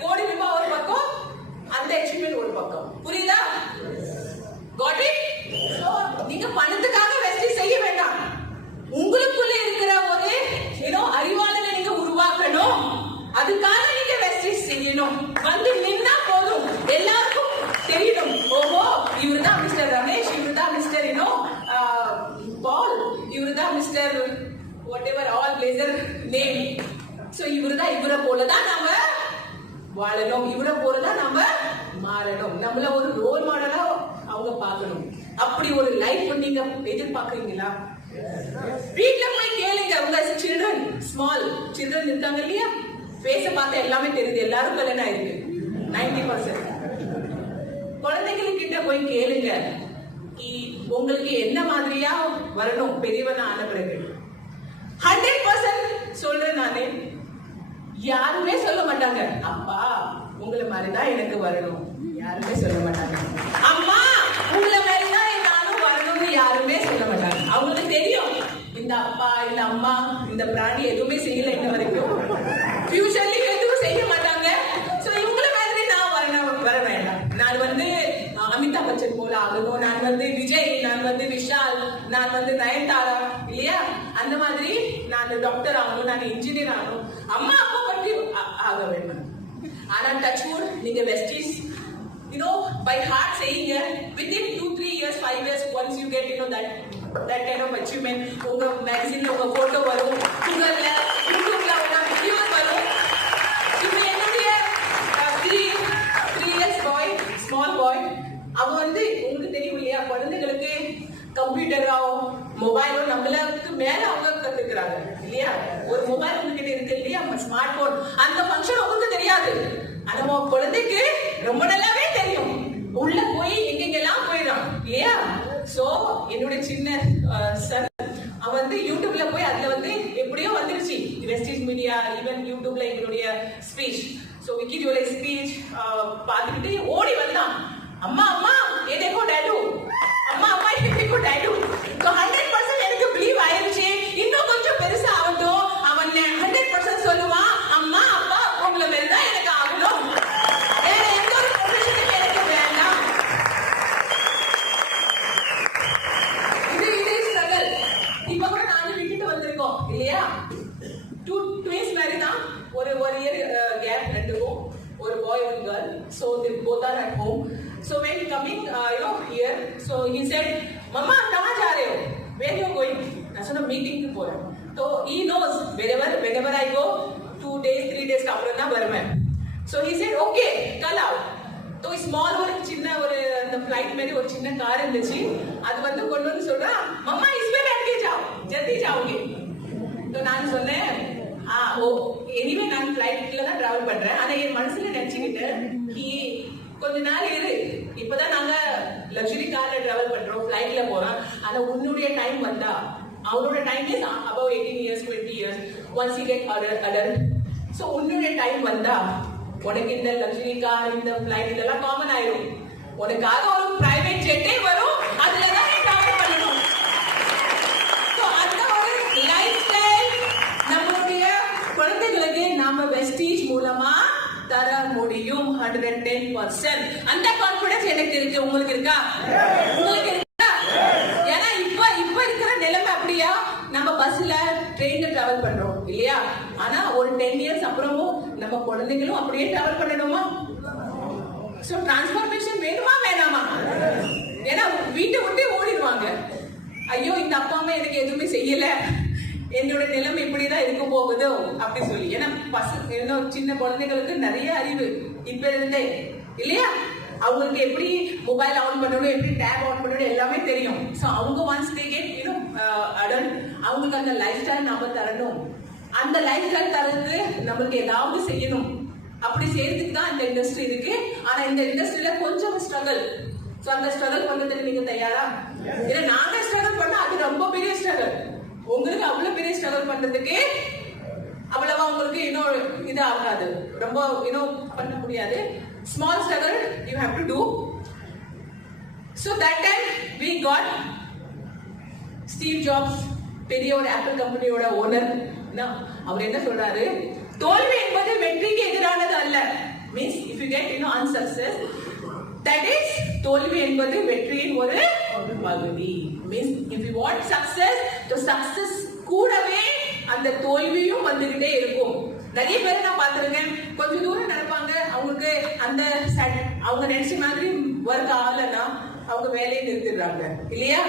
கோடி ரூபாய் ஒரு பக்கம், அந்த அச்சீவ்மெண்ட் ஒரு பக்கம். புரியுதா? Got it? So நீங்க பணத்துக்காக வெஸ்ட் செய்ய வேண்டாம். உங்களுக்குள்ள இருக்கிற ஒரு அறிவாளனை நீங்க உருவாக்கணும். அதுக்காக நீங்க வெஸ்ட் செய்யணும். வந்து நின்னா போதும், எல்லாருக்கும் தெரியணும். ஓஹோ, இவர்தான் மிஸ்டர் ரமேஷ், இவர்தான் மிஸ்டர் பால், இவர்தான் mister what ever all blazer name. So இவரை போலதான் நாம வாழணும், இவரை போலதான் நாம மாறணும். நம்மள ஒரு ரோல் மாடலா அவங்க பார்க்கணும். அப்படி ஒரு லைஃப் நீங்க எதிர்பார்க்கறீங்களா? வீட்ல போய் கேளுங்க, உங்க சில்ட்ரன், ஸ்மால் சில்ட்ரன் இருக்காங்க இல்லையா? ஃபேஸ பார்த்தா எல்லாமே தெரியுது, எல்லாரும் கல்யாணம் ஆயிருக்கு 90%. குழந்தைகளுக்கிட்ட போய் கேளுங்க, உங்களுக்கு என்ன மாதிரியா வரணும் பெரியவனா ஆன பிறகு. 100% சொல்றேன் நானே, யாருமே சொல்ல மாட்டாங்க அப்பா உங்களை மாதிரிதான் எனக்கு வரணும், யாருமே சொல்ல மாட்டாங்க. அம்மா உங்களை மாதிரிதான் நானும் வரணும்னு யாருமே சொல்ல மாட்டாங்க. அவங்களுக்கு தெரியும் இந்த அப்பா இந்த அம்மா இந்த பிராணி எதுவுமே செய்யல இன்ன வரைக்கும், ஃபியூச்சர்லயும் எதுவும் செய்ய மாட்டாங்க. சோ இவங்கள மாதிரி நான் வர வேண்டாம். நான் வந்து அமிதாப் பச்சன் போல ஆகணும், நான் வந்து விஜய், நான் வந்து விஷால், நான் வந்து நயன்தாரா இல்லையா? அந்த மாதிரி நான் டாக்டர் ஆகணும், நான் இன்ஜினியர் ஆகணும், அம்மா அப்பா பற்றி ஆக வேண்டும். ஆனா டச் வுட் நீங்க வெஸ்டீஸ் by heart செய்யுங்க. within 2-3 years 5 years once you get that kind of achievement, உங்க மேகசின்ல உங்க போட்டோ வரும், கூகுள்ல யூடியூப்ல உங்க வீடியோஸ் வரும். இப்போ என்னுடைய 3 years boy, small boy, அவன் வந்து உங்களுக்கு தெரியும் இல்லையா, குழந்தைகளுக்கு கம்ப்யூட்டரோ மொபைலோ நம்மளுக்கு மேல அவங்க கத்துக்கிறாங்க இல்லையா? ஒரு மொபைல் உங்ககிட்ட இருக்கு இல்லையா, ஸ்மார்ட் போன், அந்த ஃபங்க்ஷன் உங்களுக்கு தெரியாது. ஆனா குழந்தைக்கு ரொம்ப நல்லாவே தெரியும், உள்ள போய் எங்கெங்கெல்லாம் போயிடும் இல்லையா? சோ என்னோட சின்ன சன் அவன் வந்து யூடியூப்ல போய் அதுல வந்து எப்படியோ வந்துருச்சு வெஸ்டீஜ் மீடியா, ஈவன் யூடியூப்ல எங்களுடைய ஸ்பீச், சோ விக்கி ஜுவலை ஸ்பீச் பார்த்துக்கிட்டு ஓடி வந்தான், அம்மா அம்மா ஏ தேக்கோ டேடு, அம்மா அம்மா ஏ தேக்கோ டேடு. சோ 100% எனக்கு பிலீவ் ஆயிருச்சு. இன்னும் கொஞ்சம் பெருசா ஆகட்டும், அவன் 100% சொல்லுவான், அம்மா அப்பா உங்களை மாதிரிதான் எனக்கு ஆகணும், வேற எந்த ஒரு ப்ரொஃபஷனும் எனக்கு வேண்டாம். இது ஸ்ட்ரகிள். இப்ப கூட நாங்க விட்டுட்டு வந்திருக்கோம் இல்லையா? 2 twins மாதிரி தான், ஒரு இயர் கேப் ரெண்டுக்கும், ஒரு பாய் ஒரு girl. So they both are at home. So when coming here, so he said, "Mama, kahan ja rahe ho? Where you going?" நான் சொன்ன மீட்டிங்க்கு போறேன். So he knows whenever I go 2 days 3 days அப்புறம் தான் வருவேன். So he said, "Okay, कल आओ." तो ஸ்மால் ஒரு சின்ன ஒரு அந்த ஃளைட் மாதிரி ஒரு சின்ன கார் இருந்துச்சு, அது வந்து கொண்டு வந்து சொல்றா, "மம்மா इसमें बैठ के जाओ, जल्दी जाओगे." तो நான் சொன்னேன், ஓ எனிவே நான் ஃளைட்ல தான் டிராவல் பண்றேன், ஆனா என் மனசுல நினைச்சுக்கிட்டு கொஞ்ச நாள் இரு, இப்பதான் நாங்க லக்ஸுரி கார்ல டிராவல் பண்றோம், ஃளைட்ல போறோம், ஆனா உன்னுடைய டைம் வந்தா, அவனோட time is above 18 years 20 years once you get adult. so உன்னுடைய டைம் வந்தா உனக்கு இந்த லக்ஸுரி கார் இந்த ஃளைட் இதெல்லாம் காமன் ஆயிடும், உனக்காக ஒரு பிரைவேட் ஜெட்டே வரும், அதுல தான் நீ டிராவல் பண்ணணும். சோ அந்த ஒரு லைஃப் ஸ்டைல் நம்மளுடைய குழந்தைகளுக்கு நாம வெஸ்டீஜ் மூலமா தர முடியும் 110%. அந்த கான்ஃபிடன்ஸ் எனக்கு இருக்கு, உங்களுக்கு இருக்கா? உங்களுக்கு இருக்கா? ஏன்னா இப்ப இருக்கிற நிலைமை அப்படியா, நம்ம பஸ்ல ட்ரெயின்ல டிராவல் பண்றோம் இல்லையா? ஆனா ஒரு 10 years அப்புறமும் நம்ம குழந்தைகளும் அப்படியே டிராவல் பண்ணணுமா? சோ டிரான்ஸ்ஃபார்மேஷன் வேணுமா வேணாமா? ஏன்னா வீட்டை விட்டு ஓடிடுவாங்க, ஐயோ இந்த அப்பா அம்மா எனக்கு எதுவுமே செய்யல, என்னோட நிலைமை இப்படிதான் இருக்க போகுதோ அப்படி சொல்லி. ஏன்னா பசங்க சின்ன குழந்தைகளுக்கு நிறைய அறிவு இப்ப இருந்தே இல்லையா, அவங்களுக்கு எப்படி மொபைல் ஆன் பண்ணணும், எப்படி டேப் ஆன் பண்ணணும் எல்லாமே தெரியும். ஸோ அவங்க ஒன்ஸ் தே கெட் அடல்ட், அவங்களுக்கு அந்த லைஃப் ஸ்டைல் நம்ம தரணும். அந்த லைஃப் ஸ்டைல் தரது நம்மளுக்கு ஏதாவது செய்யணும். அப்படி செய்யறதுக்கு தான் இந்த இண்டஸ்ட்ரி இருக்கு. ஆனா இந்த இண்டஸ்ட்ரியில கொஞ்சம் ஸ்ட்ரகிள். ஸோ அந்த ஸ்ட்ரகிள் பண்றதுக்கு நீங்க தயாரா? ஏன்னா நாங்க ஸ்ட்ரகிள் பண்ணா அது ரொம்ப பெரிய ஸ்ட்ரகிள். உங்களுக்கு அவ்வளவு பெரிய ஸ்ட்ரகிள் பண்றதுக்கு அவ்வளவா உங்களுக்கு இன்னும் இது ஆகாது, ரொம்ப இன்னும் பண்ண முடியாது. Small struggle you have to do. So that time we got Steve Jobs, பெரிய ஒரு ஆப்பிள் கம்பெனியோட ஓனர். அவர் என்ன சொல்றாரு, தோல்வி என்பது வெற்றிக்கு எதிரானது அல்ல. Means if you get unsuccess, that is தோல்வி என்பது வெற்றியின் ஒரு பகுதி. Means if you want success, the success கூடவே அந்த தோல்வியும் வந்துகிட்டே இருக்கும். நிறைய பேர் நான் பார்த்திருக்கேன், கொஞ்சம் தூரம் நடப்பாங்க, அவங்களுக்கு அந்த அவங்க நினைச்ச மாதிரி ஒர்க் ஆகலன்னா அவங்க வேலையை நிறுத்திடுறாங்க இல்லையா?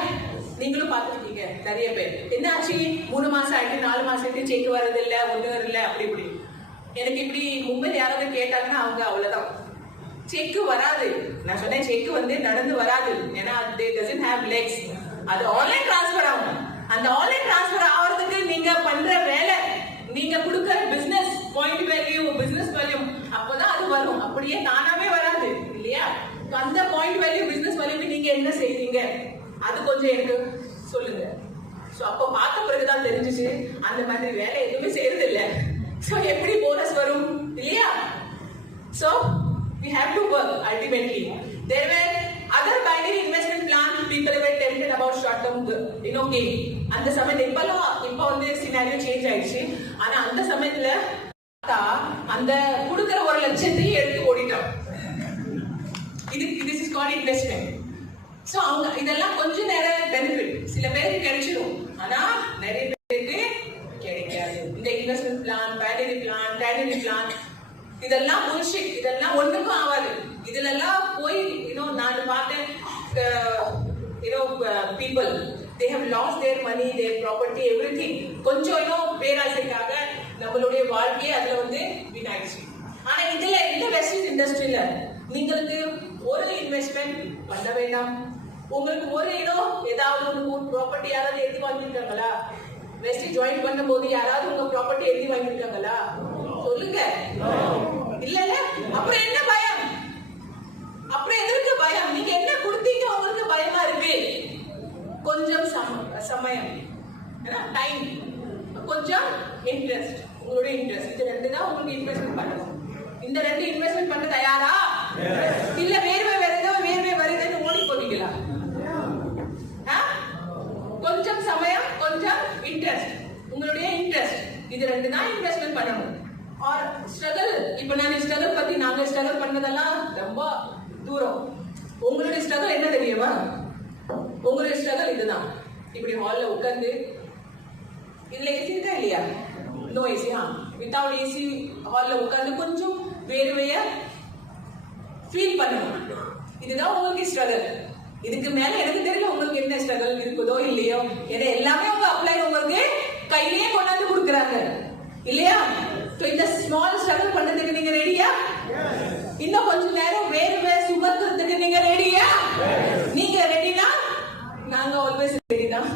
நீங்களும் பார்த்துருக்கீங்க நிறைய பேர். என்ன ஆச்சு, 3 மாசம் ஆயிட்டு 4 மாசம் ஆயிட்டு செக் வர்றது இல்ல, ஒண்ணு இல்ல, அப்படி இப்படி. எனக்கு இப்படி மும்பையில் யாராவது கேட்டாங்கன்னா அவங்க அவ்வளவுதான், செக் வராது. நான் சொன்னேன் செக் வந்து நடந்து வராது, ஏன்னா they doesn't have legs. அது ஆன்லைன் டிரான்ஸ்பர் ஆகும். அந்த ஆன்லைன் டிரான்ஸ்பர் ஆகிறதுக்கு நீங்க பண்ற வேலை, நீங்க கொடுக்கிற business point value, business value, அப்பதான் அது வரும். அப்படியே தானாவே வராது இல்லையா? அந்த பாயிண்ட் வேல்யூ, பிசினஸ் வேல்யூ நீங்க என்ன செய்வீங்க, அது கொஞ்சம் எனக்கு சொல்லுங்க. சோ அப்ப பார்த்த பிறகுதான் தெரிஞ்சிச்சு அந்த மாதிரி வேலை எதுவுமே செய்யறது இல்ல. சோ எப்படி போனஸ் வரும் இல்லையா? So we have to work ultimately. There were other binary investment plans, people were tempted about short term gain. அந்த சமயத்துல இப்ப வந்து சினாரியோ சேஞ்ச் ஆயிடுச்சு. ஆனா அந்த சமயத்துல அந்த கொடுக்கிற 1 லட்சத்தையும் எடுத்து ஓடிட்டோம். this is called investment. So அவங்க இதெல்லாம் கொஞ்ச நேரம் பெனிஃபிட் சில பேருக்கு கிடைச்சிடும், ஆனா நிறைய பேருக்கு கிடைக்காது. இந்த இன்வெஸ்ட்மெண்ட் பிளான், பைனரி பிளான், டைனரி பிளான், இதெல்லாம் bullshit. இதெல்லாம் ஒண்ணுக்கும் ஆகாது. இதெல்லாம் போய் நான் பார்த்தேன், people they have lost their money, their property, everything. கொஞ்சம் பேராசைக்காக நம்மளுடைய வாழ்க்கையே அதுல வந்து வீணாயிடுச்சு. ஆனா இதுல இந்த வெஸ்ட் இண்டஸ்ட்ரியில நீங்களுக்கு ஒரு இன்வெஸ்ட்மெண்ட் பண்ண வேண்டாம். உங்களுக்கு ஒரு ஏதாவது ஒரு ப்ராப்பர்ட்டி யாராவது எழுதி வாங்கிருக்காங்களா? வெஸ்ட் ஜாயின் பண்ணும் போது யாராவது உங்க ப்ராப்பர்ட்டி எழுதி வாங்கிருக்காங்களா? சொல்லுங்க. இல்ல அப்புறம் என்ன பயம்? அப்புறம் எதற்கு பயம்? நீங்க என்ன கொடுத்தீங்க உங்களுக்கு பயமா இருக்கு? கொஞ்சம் சமயம், டைம், கொஞ்சம் இன்ட்ரெஸ்ட், உங்களுடைய இன்ட்ரெஸ்ட், இது 2 தான் உங்களுக்கு இன்வெஸ்ட்மெண்ட் பண்ணணும். இந்த 2 இன்வெஸ்ட்மெண்ட் பண்ண தயாரா? இல்ல வேற வருதுன்னு ஓடி போவீங்களா? கொஞ்சம் சமயம், கொஞ்சம் இன்ட்ரெஸ்ட், உங்களுடைய இன்ட்ரெஸ்ட், இது 2 தான் இன்வெஸ்ட்மெண்ட் பண்ணணும். Or struggle. இப்ப நான் ஸ்ட்ரகிள் பத்தி, நாங்க ஸ்ட்ரகிள் பண்ணதெல்லாம் ரொம்ப தூரம். உங்களுடைய ஸ்ட்ரகிள் என்ன தெரியுமா? உங்களுடைய ஸ்ட்ரகிள் இதுதான். இப்படி ஹால்ல உட்கார்ந்து, இதுல ஏசி இருக்கா இல்லையா? No AC. வித்தவுட் ஏசி ஹால்ல உட்கார்ந்து கொஞ்சம் வேர்வைய ஃபீல் பண்ணணும். இதுதான் உங்களுக்கு ஸ்ட்ரகிள். இதுக்கு மேல எனக்கு தெரியல உங்களுக்கு என்ன ஸ்ட்ரகிள் இருக்குதோ இல்லையோ. ஏன்னா எல்லாமே அவங்க அப்ளை உங்களுக்கு கையிலேயே கொண்டாந்து கொடுக்குறாங்க இல்லையா? இந்த ஸ்மால் ஸ்ட்ரகிள் பண்றதுக்கு நீங்க ரெடியா? இன்னும் கொஞ்ச நேரம் வேர்வை சுமக்கிறதுக்கு நீங்க ரெடியா? நீங்க ரெடினா நாங்க ஆல்வேஸ் ரெடி தான்.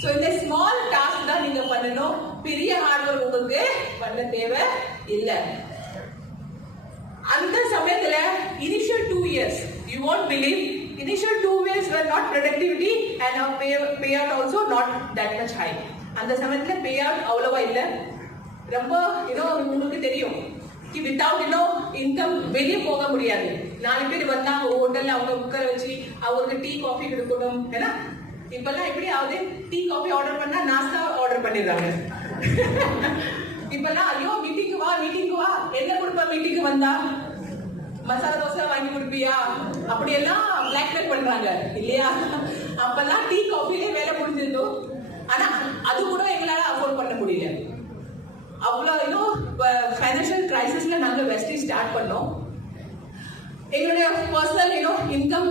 சோ இந்த ஸ்மால் டாஸ்க் தான் நீங்க பண்ணணும். பெரிய ஹார்ட் ஒர்க் உங்களுக்கு பண்ண தேவை இல்ல. அந்த சமயத்துல initial 2 years you won't believe, initial 2 years were not productivity and our payout also not that much high. அந்த சமயத்துல payout அவ்வளவா இல்ல. ரொம்ப உங்களுக்கு தெரியும் வித்தவுட் இன்கம் வெளியே போக முடியாது. 4 பேர் வந்தா ஹோட்டல்ல அவங்க உட்கார வச்சு அவங்களுக்கு டீ காஃபி கொடுக்கணும். ஏன்னா இப்பெல்லாம் எப்படி ஆகுது, டீ காஃபி ஆர்டர் பண்ணா நாஸ்தா ஆர்டர் பண்ணிடுறாங்க. இப்பெல்லாம் ஐயோ மீட்டிங்கு வா, என்ன கொடுப்பா மீட்டிங்கு வந்தா? மசாலா தோசை வாங்கி கொடுப்பியா? அப்படியெல்லாம் பிளாக்மெயில் பண்றாங்க இல்லையா? அப்பெல்லாம் டீ காஃபிலே வேலை முடிஞ்சிருந்தோம். ஆனா அது கூட எங்களால அஃபோர்ட் பண்ண முடியல. அவ்வளோ ஃபைனான்சியல் கிரைசிஸ்ல நாங்க வெஸ்டி ஸ்டார்ட் பண்ணோம். எங்களுடைய பர்சனல் இன்கம்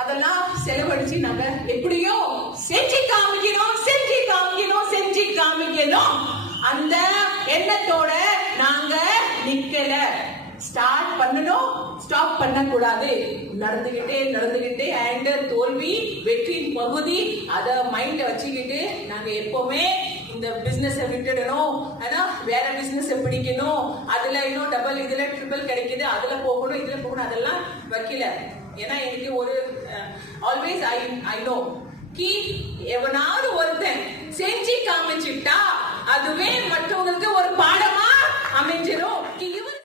அதெல்லாம் செலவழிச்சு நாங்க எப்படியோ செஞ்சு காமிக்கணும் அந்த எண்ணத்தோட நாங்க நிக்கல. ஸ்டார்ட் பண்ணணும், ஸ்டாப் பண்ண கூடாது. நடந்துகிட்டே அண்ட் தோல்வி வெற்றியின் பகுதி அத மைண்ட வச்சுக்கிட்டு நாங்க எப்பவுமே இந்த பிசினஸ் விட்டுடணும், வேற பிசினஸ் பிடிக்கணும், அதுல இன்னும் டபுள் இதுல ட்ரிபிள் கிடைக்குது, அதுல போகணும் அதெல்லாம் வைக்கல. ஏன்னா எனக்கு ஒரு ஆல்வேஸ் ஐ நோ கி எவனாவது ஒருத்தன் செஞ்சு காமிச்சுட்டா அதுவே மற்றவங்களுக்கு ஒரு பாடமா அமைஞ்சிரும்.